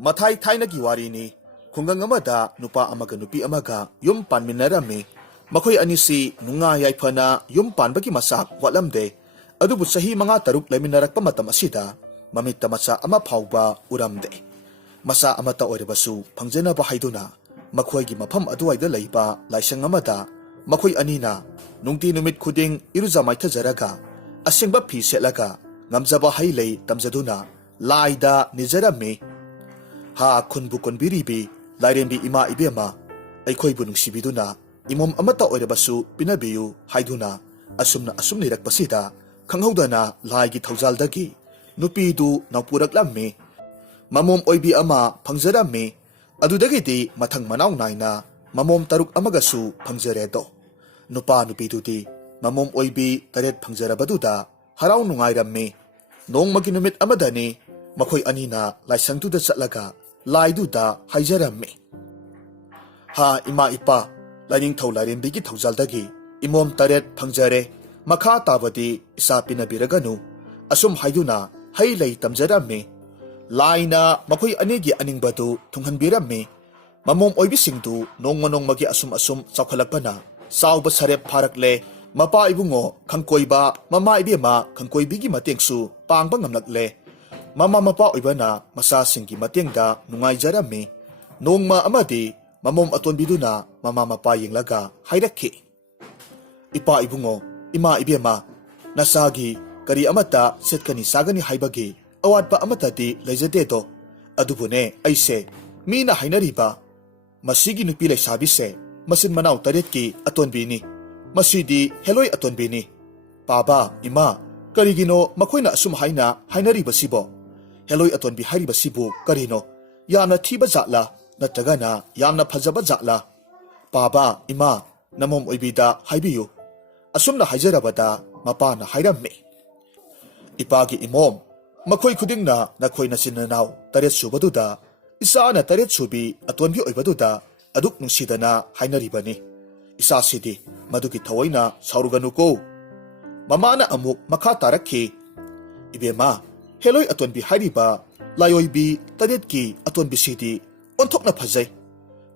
Mathai Thainagi warini khungang amada nupa amaga nupi amaga yum panminarami makhoi anisi nunga yaifana yum panbagi masak walamde adubu sahi manga taruk laiminarakpa matam asida mamita macha ama phauba uramde masa amata oirebasu phangjanaba haiduna makhoigi mafam aduwaida leiba laisang amada makhoi anina nungti numit khuding iruja maithajaraga asengba phi selaga ngamjaba hailei tamjaduna laida nijarami ha khunbu konbiribi lairembi ima ibema aikhoibu nungsibiduna imom amata oirebasu pinabiyu haiduna asumni rakpasida khanghaudana laigi thaujaldagi nupidu naupuraklammi mamom oibi ama phangjarami adudagidi mathang manaw naina mamom taruk amagasu phangjaredo nupa nupidudi mamom oibi taret phangjarabaduda harau nungairammi nongmagi numit amadani makhoi anina laisangtuda chatlaga laiduda haijarammi ha ima ipa laining thau lairembigi thaujaldagi imom taret phangjare makha tabadi isa pinabiraganu asum haiduna hailei tamjarammi laina makhoi anigi aningbadu thunghanbirammi mamom oibisingdu nongmagi asum chawkhalakpana sauba sarep pharakle mapa ibungo khangkoiba mama ibema khangkoibigi matengsu pangba ngamlakle mama mapa oibana masa singgi matengda nungaijarammi nongma amadi mamom atonbiduna mama mapa yenglaga hairakhi ipa ibungo ima ibema nasagi kari amata setkani sagani haibagi awatpa amatati leijadedo adubune aise mina hainariba masigi nupi leisabise masin manaw taretki atonbini masidi heloi atonbini baba ima karigino makhoina asum haina hainaribasibo heloi atonbi haribasibu karino yamna thiba jatla natragana yamna phajaba jatla baba ima namom oibida haibiyu asumna haijarabada mapana hairammi ipagi imom makhoi khudingna nakhoina sinanaw taret subaduda isana taret subi atonbi oibaduda aduk nungsidana hainaribani isa sidi madugi thawaina sauruganuko mamana amuk makha tarakhi ibema heloi atonbi hariba layoibi taretki atonbi sidi onthokna phajai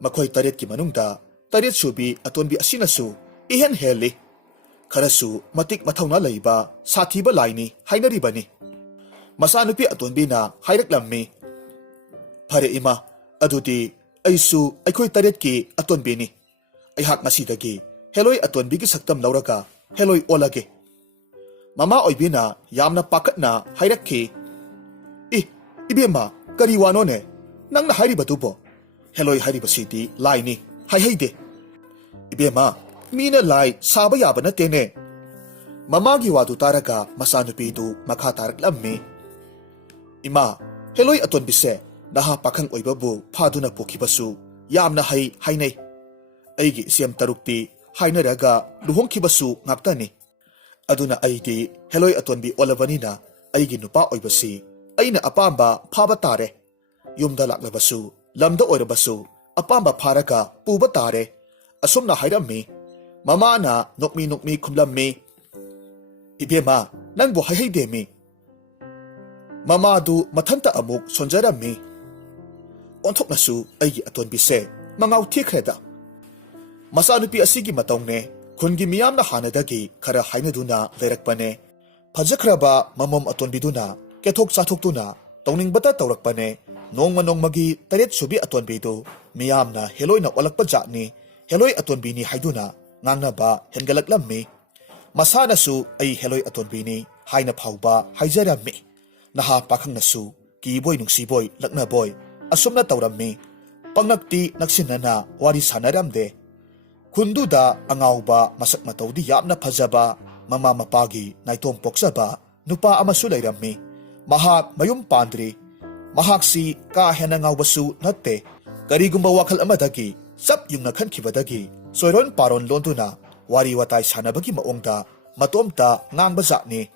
makhoi taretki manungda taret subi atonbi asinasu ihan heli kharasu matik mathauna leiba sathiba laini hainaribani masanupi atonbina hairaklammi phare ima adudi aisu aikhoi taretki atonbini aihak ngasidagi heloi atonbigi saktam lauraga heloi olage mama oibina yamna pakatna hairakhi ibema kari wanone nangna hairibatubo heloi haribasidi laini haihaide ibema mina lai saba yaba natene mamagi wadu taraga masanupidu makha taraklammi ima heloi atonbise naha pakhang oibabu phaduna pokhibasu yamna hainai aigi siam tarukti hainaraga luhongkibasu ngaktani aduna aidi heloi atonbi olavanina aigi nupa oibasi aina apamba phaba tare yumda laklabasu lamda oirabasu apamba pharaga puba tare asumna hairammi mamana nokmi khumlammi ibema nangbo haihaidemi mamadu mathanta amuk sonjarammi onthoknasu aigi atonbise mangaw thikreda masanupi asigi matawne khungi miyamna hanadagi khara hainaduna leirakpane phajakraba mamom atonbiduna kethok chathokduna tawningbata tawrakpane nongmagi taret subi atonbidu miyamna heloina olakpa jatni heloi atonbini haiduna ngangnaba hengalaklammi masanasu ai heloi atonbini haina phauba haijarammi naha pakhangnasu kiboi nungsiboi laknaboy asumna tawrammi pangnakti naksinana wari sanaramde khunduda angauba masak matawdi yapna phajaba mama mapagi naitom poksaba nupa amasu leirammi mahak mayum pandri mahaksi ka hena ngaubasu natte karigumba wakhal amadagi sap yungna khankibadagi soiron paron londuna wari watai sanabagi maongda matomta ngangba zatni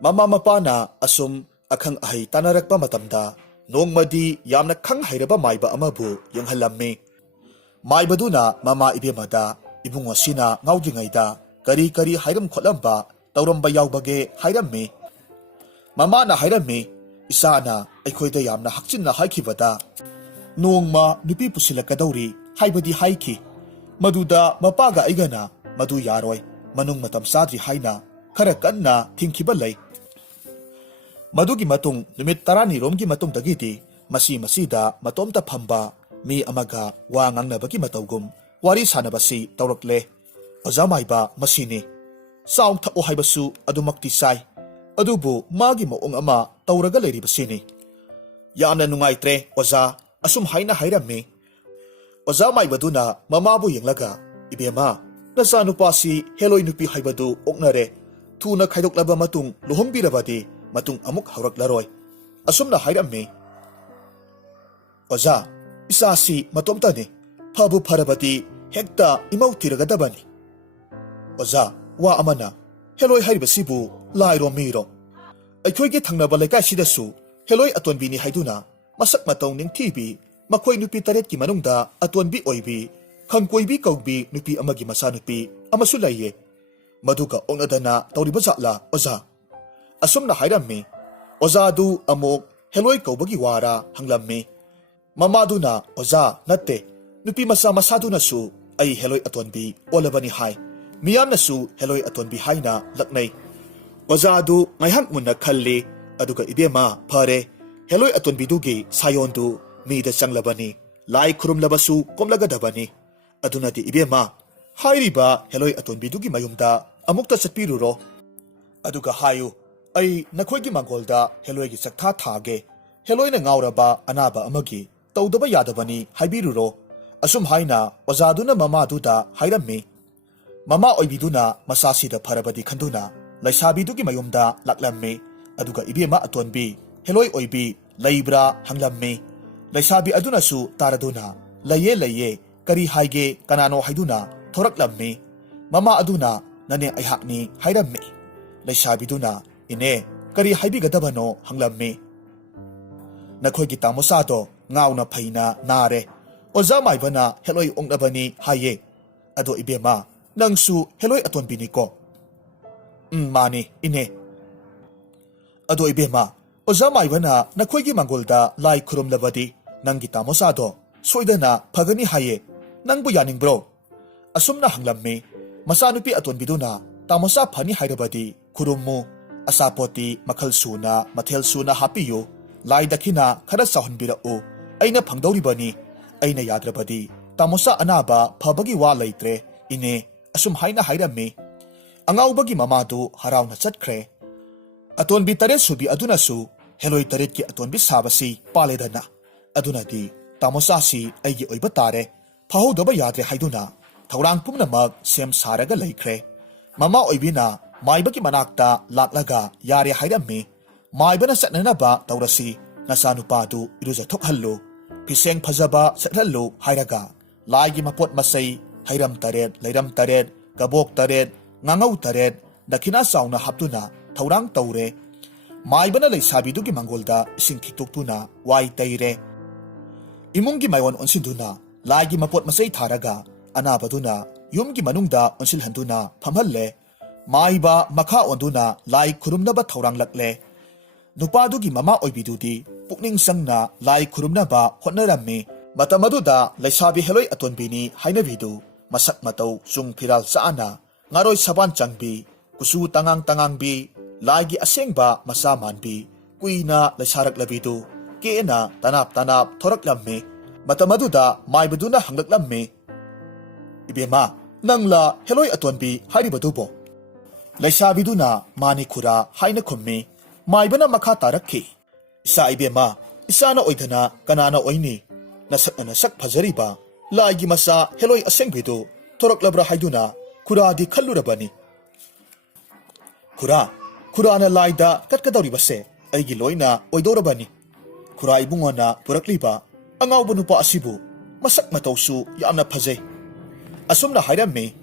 mama mapana asum akhang ahi tanarakpa matamda nongmadi yamna khang hairaba maiba amabu yanghalammi maibaduna mama ibemada ibungo sina ngaudingaida kari hairam kholamba tawramba yaubage hairammi mama na hairammi ꯏꯁꯥꯅ ꯑꯩꯈꯣꯏꯗ ꯌꯥꯝꯅ ꯍꯛꯆꯤꯟꯅ ꯍꯥꯏꯈꯤꯕꯗ ꯅꯣꯡꯃ ꯅꯨꯄꯤ ꯄꯨꯁꯤꯜꯂꯛꯀꯗꯧꯔꯤ ꯍꯥꯏꯕꯗꯤ ꯍꯥꯏꯈꯤ꯫ ꯃꯗꯨꯗ ꯃꯄꯥꯒ ꯑꯩꯒꯅ ꯃꯗꯨ ꯌꯥꯔꯣꯏ, ꯃꯅꯨꯡ ꯃꯇꯝ ꯆꯥꯗ꯭ꯔꯤ ꯍꯥꯏꯅ ꯈꯔ ꯀꯟꯅ ꯊꯤꯡꯈꯤꯕ ꯂꯩ꯫ ꯃꯗꯨꯒꯤ ꯃꯇꯨꯡ ꯅꯨꯃꯤꯠ 12ꯔꯣꯝꯒꯤ ꯃꯇꯨꯡꯗꯒꯤꯗꯤ ꯃꯁꯤꯗ ꯃꯇꯣꯝꯇ ꯐꯝꯕ ꯃꯤ ꯑꯃꯒ ꯋꯥ ꯉꯥꯡꯅꯕꯒꯤ ꯃꯇꯧꯒꯨꯝ ꯋꯥꯔꯤ ꯁꯥꯟꯅꯕꯁꯤ ꯇꯧꯔꯛꯂꯦ꯫ ꯑꯣꯖꯥ ꯃꯥꯏꯕ ꯃꯁꯤꯅꯤ꯫ ꯆꯥꯎ ꯊꯛꯑꯣ ꯍꯥꯏꯕꯁꯨ ꯑꯗꯨꯃꯛꯇꯤ ꯆꯥꯏ, ꯑꯗꯨꯕꯨ ꯃꯥꯒꯤ ꯃꯑꯣꯡ ꯑꯃ ꯇꯧꯔꯒ ꯂꯩꯔꯤꯕꯁꯤꯅꯤ꯫ ꯌꯥꯝꯅ ꯅꯨꯡꯉꯥꯏꯇ꯭ꯔꯦ ꯑꯣꯖꯥ, ꯑꯁꯨꯝ ꯍꯥꯏꯅ ꯍꯥꯏꯔꯝꯃꯤ꯫ ꯑꯣꯖꯥ ꯃꯥꯏꯕꯗꯨꯅ ꯃꯃꯥꯕꯨ ꯌꯦꯡꯂꯒ, ꯏꯕꯦꯝꯃ, ꯅꯆꯥꯅꯨꯄꯥꯁꯤ ꯍꯦꯂꯣꯏ ꯅꯨꯄꯤ ꯍꯥꯏꯕꯗꯨ ꯑꯣꯛꯅꯔꯦ, ꯊꯨꯅ ꯈꯥꯏꯗꯣꯛꯂꯕ ꯃꯇꯨꯡ ꯂꯨꯍꯣꯡꯕꯤꯔꯕꯗꯤ ꯃꯇꯨꯡ ꯑꯃꯨꯛ ꯍꯧꯔꯛꯂꯔꯣꯏ, ꯑꯁꯨꯝꯅ ꯍꯥꯏꯔꯝꯃꯤ꯫ ꯑꯣꯖꯥ, ꯏꯆꯥꯁꯤ ꯃꯇꯣꯝꯇꯅꯤ, ꯐꯕꯨ ꯐꯔꯕꯗꯤ ꯍꯦꯛꯇ ꯏꯃꯧ ꯊꯤꯔꯒꯗꯕꯅꯤ꯫ ꯑꯣꯖꯥ, ꯋꯥ ꯑꯃꯅ, ꯍꯦꯂꯣꯏ ꯍꯥꯏꯔꯤꯕꯁꯤꯕꯨ ꯂꯥꯏꯔꯣ ꯃꯤꯔꯣ? ꯑꯩꯈꯣꯏꯒꯤ ꯊꯪꯅꯕ ꯂꯩꯀꯥꯏꯁꯤꯗꯁꯨ ꯍꯦꯂꯣꯏ ꯑꯇꯣꯟꯕꯤꯅꯤ ꯍꯥꯏꯗꯨꯅ ꯃꯁꯛ ꯃꯇꯧ ꯅꯤꯡꯊꯤꯕꯤ, ꯃꯈꯣꯏ ꯅꯨꯄꯤ 7ꯀꯤ ꯃꯅꯨꯡꯗ ꯑꯇꯣꯟꯕꯤ ꯑꯣꯏꯕꯤ, ꯈꯪꯀꯣꯏꯕꯤ ꯀꯧꯕꯤ ꯅꯨꯄꯤ ꯑꯃꯒꯤ ꯃꯆꯥꯅꯨꯄꯤ ꯑꯃꯁꯨ ꯂꯩꯌꯦ꯫ ꯃꯗꯨꯒ ꯑꯣꯛꯅꯗꯅ ꯇꯧꯔꯤꯕ ꯖꯥꯠꯂꯥ ꯑꯣꯖꯥ? ꯑꯁꯨꯝꯅ ꯍꯥꯏꯔꯝꯃꯤ꯫ ꯑꯣꯖꯥꯗꯨ ꯑꯃꯨꯛ ꯍꯦꯂꯣꯏ ꯀꯧꯕꯒꯤ ꯋꯥꯔꯥ ꯍꯪꯂꯝꯃꯤ꯫ ꯃꯃꯥꯗꯨꯅ, ꯑꯣꯖꯥ, ꯅꯠꯇꯦ, ꯅꯨꯄꯤ ꯃꯆꯥ ꯃꯁꯥꯗꯨꯅꯁꯨ ꯑꯩ ꯍꯦꯂꯣꯏ ꯑꯇꯣꯟꯕꯤ ꯑꯣꯜꯂꯕꯅꯤ ꯍꯥꯏ, ꯃꯤꯌꯥꯝꯅꯁꯨ ꯍꯦꯂꯣꯏ ꯑꯇꯣꯟꯕꯤ ꯍꯥꯏꯅ ꯂꯛꯅꯩ꯫ ꯑꯣꯖꯥꯗꯨ ꯉꯥꯏꯍꯥꯛ ꯃꯨꯟꯅ ꯈꯜꯂꯤ, ꯑꯗꯨꯒ ꯏꯕꯦꯝꯃ, ꯐꯔꯦ, ꯍꯦꯂꯣꯏ ꯑꯇꯣꯟꯕꯤꯗꯨꯒꯤ ꯁꯥꯌꯣꯟꯗꯨ ꯃꯤꯗ ꯆꯪꯂꯕꯅꯤ, ꯂꯥꯏ ꯈꯨꯔꯨꯝꯂꯕꯁꯨ ꯀꯣꯝꯂꯒꯗꯕꯅꯤ꯫ ꯑꯗꯨꯅꯗꯤ ꯏꯕꯦꯝꯃ, ꯍꯥꯏꯔꯤꯕ ꯍꯦꯂꯣꯏ ꯑꯇꯣꯟꯕꯤꯗꯨꯒꯤ ꯃꯌꯨꯝꯗ ꯑꯃꯨꯛꯇ ꯆꯠꯄꯤꯔꯨꯔꯣ, ꯑꯗꯨꯒ ꯍꯥꯏꯌꯨ, ꯑꯩ ꯅꯈꯣꯏꯒꯤ ꯃꯥꯡꯒꯣꯜꯗ ꯍꯦꯂꯣꯏꯒꯤ ꯆꯛꯊꯥ ꯊꯥꯒꯦ, ꯍꯦꯂꯣꯏꯅ ꯉꯥꯎꯔꯕ ꯑꯅꯥꯕ ꯑꯃꯒꯤ ꯇꯧꯗꯕ ꯌꯥꯗꯕꯅꯤ ꯍꯥꯏꯕꯤꯔꯨꯔꯣ, ꯑꯁꯨꯝ ꯍꯥꯏꯅ ꯑꯣꯖꯥꯗꯨꯅ ꯃꯃꯥꯗꯨꯗ ꯍꯥꯏꯔꯝꯃꯤ꯫ ꯃꯃꯥ ꯑꯣꯏꯕꯤꯗꯨꯅ ꯃꯆꯥꯁꯤꯗ ꯐꯔꯕꯗꯤ ꯈꯟꯗꯨꯅ ꯂꯩꯁꯥꯕꯤꯗꯨꯒꯤ ꯃꯌꯨꯝꯗ ꯂꯥꯛꯂꯝꯃꯤ, ꯑꯗꯨꯒ ꯏꯕꯦꯝꯃ ꯑꯇꯣꯟꯕꯤ, ꯍꯦꯂꯣꯏ ꯑꯣꯏꯕꯤ ꯂꯩꯕ꯭ꯔꯥ ꯍꯪꯂꯝꯃꯤ꯫ ꯂꯩꯁꯥꯕꯤ ꯑꯗꯨꯅꯁꯨ ꯇꯥꯔꯗꯨꯅ, ꯂꯩꯌꯦ ꯂꯩꯌꯦ, ꯀꯔꯤ ꯍꯥꯏꯒꯦ, ꯀꯅꯥꯅꯣ ꯍꯥꯏꯗꯨꯅ ꯊꯣꯔꯛꯂꯝꯃꯤ꯫ ꯃꯃꯥ ꯑꯗꯨꯅ, ꯅꯅꯦ ꯑꯩꯍꯥꯛꯅꯤ ꯍꯥꯏꯔꯝꯃꯤ꯫ ꯂꯩꯁꯥꯕꯤꯗꯨꯅ, ꯏꯅꯦ, ꯀꯔꯤ ꯍꯥꯏꯕꯤꯒꯗꯕꯅꯣ ꯍꯪꯂꯝꯃꯤ꯫ ꯅꯈꯣꯏꯒꯤ ꯇꯥꯃꯣꯆꯥꯗꯣ ꯉꯥꯎꯅ ꯐꯩꯅ ꯅꯥꯔꯦ, ꯑꯣꯖꯥ ꯃꯥꯏꯕꯅ ꯍꯦꯂꯣꯏ ꯑꯣꯛꯅꯕꯅꯤ ꯍꯥꯏꯌꯦ꯫ ꯑꯗꯣ ꯏꯕꯦꯝꯃ, ꯅꯪꯁꯨ ꯍꯦꯂꯣꯏ ꯑꯇꯣꯟꯕꯤꯅꯤꯀꯣ? ꯃꯥꯅꯤ ꯏꯅꯦ꯫ ꯑꯗꯣ ꯏꯕꯦꯝꯃ, ꯑꯣꯖꯥ ꯃꯥꯏꯕꯅ ꯅꯈꯣꯏꯒꯤ ꯃꯥꯡꯒꯣꯜꯗ ꯂꯥꯏ ꯈꯨꯔꯨꯝꯂꯕꯗꯤ ꯅꯪꯒꯤ ꯇꯥꯃꯣꯆꯥꯗꯣ ꯁꯣꯏꯗꯅ ꯐꯒꯅꯤ ꯍꯥꯏꯌꯦ, ꯅꯪꯕꯨ ꯌꯥꯅꯤꯡꯕ꯭ꯔꯣ? ꯑꯁꯨꯝꯅ ꯍꯪꯂꯝꯃꯤ꯫ ꯃꯆꯥꯅꯨꯄꯤ ꯑꯇꯣꯟꯕꯤꯗꯨꯅ, ꯇꯥꯃꯣꯆꯥ ꯐꯅꯤ ꯍꯥꯏꯔꯕꯗꯤ ꯈꯨꯔꯨꯝꯃꯨ, ꯑꯆꯥꯄꯣꯠꯇꯤ ꯃꯈꯜ ꯁꯨꯅ ꯃꯊꯦꯜ ꯁꯨꯅ ꯍꯥꯞꯄꯤꯌꯨ, ꯂꯥꯏ ꯗꯈꯤꯅꯥꯈꯔ ꯆꯥꯎꯍꯟꯕꯤꯔꯛꯎ, ꯑꯩꯅ ꯐꯪꯗꯧꯔꯤꯕꯅꯤ, ꯑꯩꯅ ꯌꯥꯗ꯭ꯔꯕꯗꯤ ꯇꯥꯃꯣꯆꯥ ꯑꯅꯥꯕ ꯐꯕꯒꯤ ꯋꯥ ꯂꯩꯇ꯭ꯔꯦ, ꯏꯅꯦ, ꯑꯁꯨꯝ ꯍꯥꯏꯅ ꯍꯥꯏꯔꯝꯃꯤ꯫ ꯑꯉꯥꯎꯕꯒꯤ ꯃꯃꯥꯗꯨ ꯍꯔꯥꯎꯅ ꯆꯠꯈ꯭ꯔꯦ꯫ ꯑꯇꯣꯟꯕꯤ 8 ꯁꯨꯕꯤ ꯑꯗꯨꯅꯁꯨ ꯍꯦꯂꯣꯏ 8ꯀꯤ ꯑꯇꯣꯟꯕꯤ ꯁꯥꯕꯁꯤ ꯄꯥꯜꯂꯦꯗꯅ, ꯑꯗꯨꯅꯗꯤ ꯇꯥꯃꯣꯆꯥꯁꯤ ꯑꯩꯒꯤ ꯑꯣꯏꯕ ꯇꯥꯔꯦ, ꯐꯍꯧꯗꯕ ꯌꯥꯗ꯭ꯔꯦ ꯍꯥꯏꯗꯨꯅ ꯊꯧꯔꯥꯡ ꯄꯨꯝꯅꯃꯛ ꯁꯦꯝ ꯁꯥꯔꯒ ꯂꯩꯈ꯭ꯔꯦ꯫ ꯃꯃꯥ ꯑꯣꯏꯕꯤꯅ ꯃꯥꯏꯕꯒꯤ ꯃꯅꯥꯛꯇ ꯂꯥꯛꯂꯒ ꯌꯥꯔꯦ ꯍꯥꯏꯔꯝꯃꯤ꯫ ꯃꯥꯏꯕꯅ ꯆꯠꯅꯅꯕ ꯇꯧꯔꯁꯤ, ꯅꯆꯥꯅꯨꯄꯥꯗꯨ ꯏꯔꯨꯖꯊꯣꯛꯍꯜꯂꯨ, ꯐꯤꯁꯦꯡ ꯐꯖꯕ ꯁꯦꯠꯍꯜꯂꯨ ꯍꯥꯏꯔꯒ ꯂꯥꯏꯒꯤ ꯃꯄꯣꯠ ꯃꯆꯩ, ꯍꯩꯔꯝ 9, ꯂꯩꯔꯝ 9, ꯀꯕꯣꯛ 9, ꯉꯥꯉꯧ 9, ꯗꯈꯤꯅꯥ ꯆꯥꯎꯅ ꯍꯥꯞꯇꯨꯅ ꯊꯧꯔꯥꯡ ꯇꯧꯔꯦ꯫ ꯃꯥꯏꯕꯅ ꯂꯩꯁꯥꯕꯤꯗꯨꯒꯤ ꯃꯥꯡꯒꯣꯜꯗ ꯏꯁꯤꯡ ꯈꯤꯛꯇꯣꯛꯇꯨꯅ ꯋꯥꯏ ꯇꯩꯔꯦ꯫ ꯏꯃꯨꯡꯒꯤ ꯃꯥꯏꯑꯣꯟ ꯑꯣꯟꯁꯤꯟꯗꯨꯅ ꯂꯥꯏꯒꯤ ꯃꯄꯣꯠ ꯃꯆꯩ ꯊꯥꯔꯒ ꯑꯅꯥꯕꯗꯨꯅ ꯌꯨꯝꯒꯤ ꯃꯅꯨꯡꯗ ꯑꯣꯟꯁꯤꯜꯍꯟꯗꯨꯅ ꯐꯝꯍꯜꯂꯦ꯫ ꯃꯥꯏꯕ ꯃꯈꯥ ꯑꯣꯟꯗꯨꯅ ꯂꯥꯏ ꯈꯨꯔꯨꯝꯅꯕ ꯊꯧꯔꯥꯡꯂꯛꯂꯦ꯫ ꯅꯨꯄꯥꯗꯨꯒꯤ ꯃꯃꯥ ꯑꯣꯏꯕꯤꯗꯨꯗꯤ ꯄꯨꯛꯅꯤꯡ ꯆꯪꯅ ꯂꯥꯏ ꯈꯨꯔꯨꯝꯅꯕ ꯍꯣꯠꯅꯔꯝꯃꯤ꯫ ꯃꯇꯝ ꯑꯗꯨꯗ ꯂꯩꯁꯥꯕꯤ ꯍꯦꯂꯣꯏ ꯑꯇꯣꯟꯕꯤꯅꯤ ꯍꯥꯏꯅꯕꯤꯗꯨ ꯃꯁꯛ ꯃꯇꯧ ꯆꯨꯡ ꯐꯤꯔꯥꯜ ꯆꯥꯅ, ꯉꯥꯔꯣꯏ ꯁꯕꯥꯟ ꯆꯪꯕꯤ, ꯀꯨꯆꯨ ꯇꯉꯥꯡ ꯇꯉꯥꯡꯕꯤ, ꯂꯥꯏꯒꯤ ꯑꯁꯦꯡꯕ ꯃꯆꯥ ꯃꯥꯟꯕꯤ, ꯀꯨꯏꯅ ꯂꯩꯁꯥꯔꯛꯂꯕꯤꯗꯨ ꯀꯦꯅ ꯇꯅꯥꯞ ꯇꯅꯥꯞ ꯊꯣꯔꯛꯂꯝꯃꯤ꯫ ꯃꯇꯝ ꯑꯗꯨꯗ ꯃꯥꯏꯕꯗꯨꯅ ꯍꯪꯂꯛꯂꯝꯃꯤ, ꯏꯕꯦꯝꯃ, ꯅꯪꯂ ꯍꯦꯂꯣꯏ ꯑꯇꯣꯟꯕꯤ ꯍꯥꯏꯔꯤꯕꯗꯨꯕꯣ? ꯂꯩꯁꯥꯕꯤꯗꯨꯅ ꯃꯥꯅꯤ ꯈꯨꯔꯥ ꯍꯥꯏꯅ ꯈꯨꯝꯃꯤ꯫ ꯃꯥꯏꯕꯅ ꯃꯈꯥ ꯇꯥꯔꯛꯈꯤ, ꯏꯆꯥ ꯏꯕꯦꯝꯃ, ꯏꯆꯥꯅ ꯑꯣꯏꯗꯅ ꯀꯅꯥꯅ ꯑꯣꯏꯅꯤ? ꯅꯁꯛꯅ ꯅꯁꯛ ꯐꯖꯔꯤꯕ ꯂꯥꯏꯒꯤ ꯃꯆꯥ ꯍꯦꯂꯣꯏ ꯑꯁꯦꯡꯕꯤꯗꯨ ꯊꯣꯔꯛꯂꯕ꯭ꯔꯥ ꯍꯥꯏꯗꯨꯅ ꯈꯨꯔꯥꯗꯤ ꯈꯜꯂꯨꯔꯕꯅꯤ꯫ ꯈꯨꯔꯥꯅ ꯂꯥꯏꯗ ꯀꯠꯀꯗꯧꯔꯤꯕꯁꯦ ꯑꯩꯒꯤ ꯂꯣꯏꯅ ꯑꯣꯏꯗꯧꯔꯕꯅꯤ꯫ ꯈꯨꯔꯥ ꯏꯕꯨꯡꯉꯣꯅ ꯄꯨꯔꯛꯂꯤꯕ ꯑꯉꯥꯎꯕ ꯅꯨꯄꯥ ꯑꯁꯤꯕꯨ ꯃꯁꯛ ꯃꯇꯧꯁꯨ ꯌꯥꯝꯅ ꯐꯖꯩ, ꯑꯁꯨꯝꯅ ꯍꯥꯏꯔꯝꯃꯤ꯫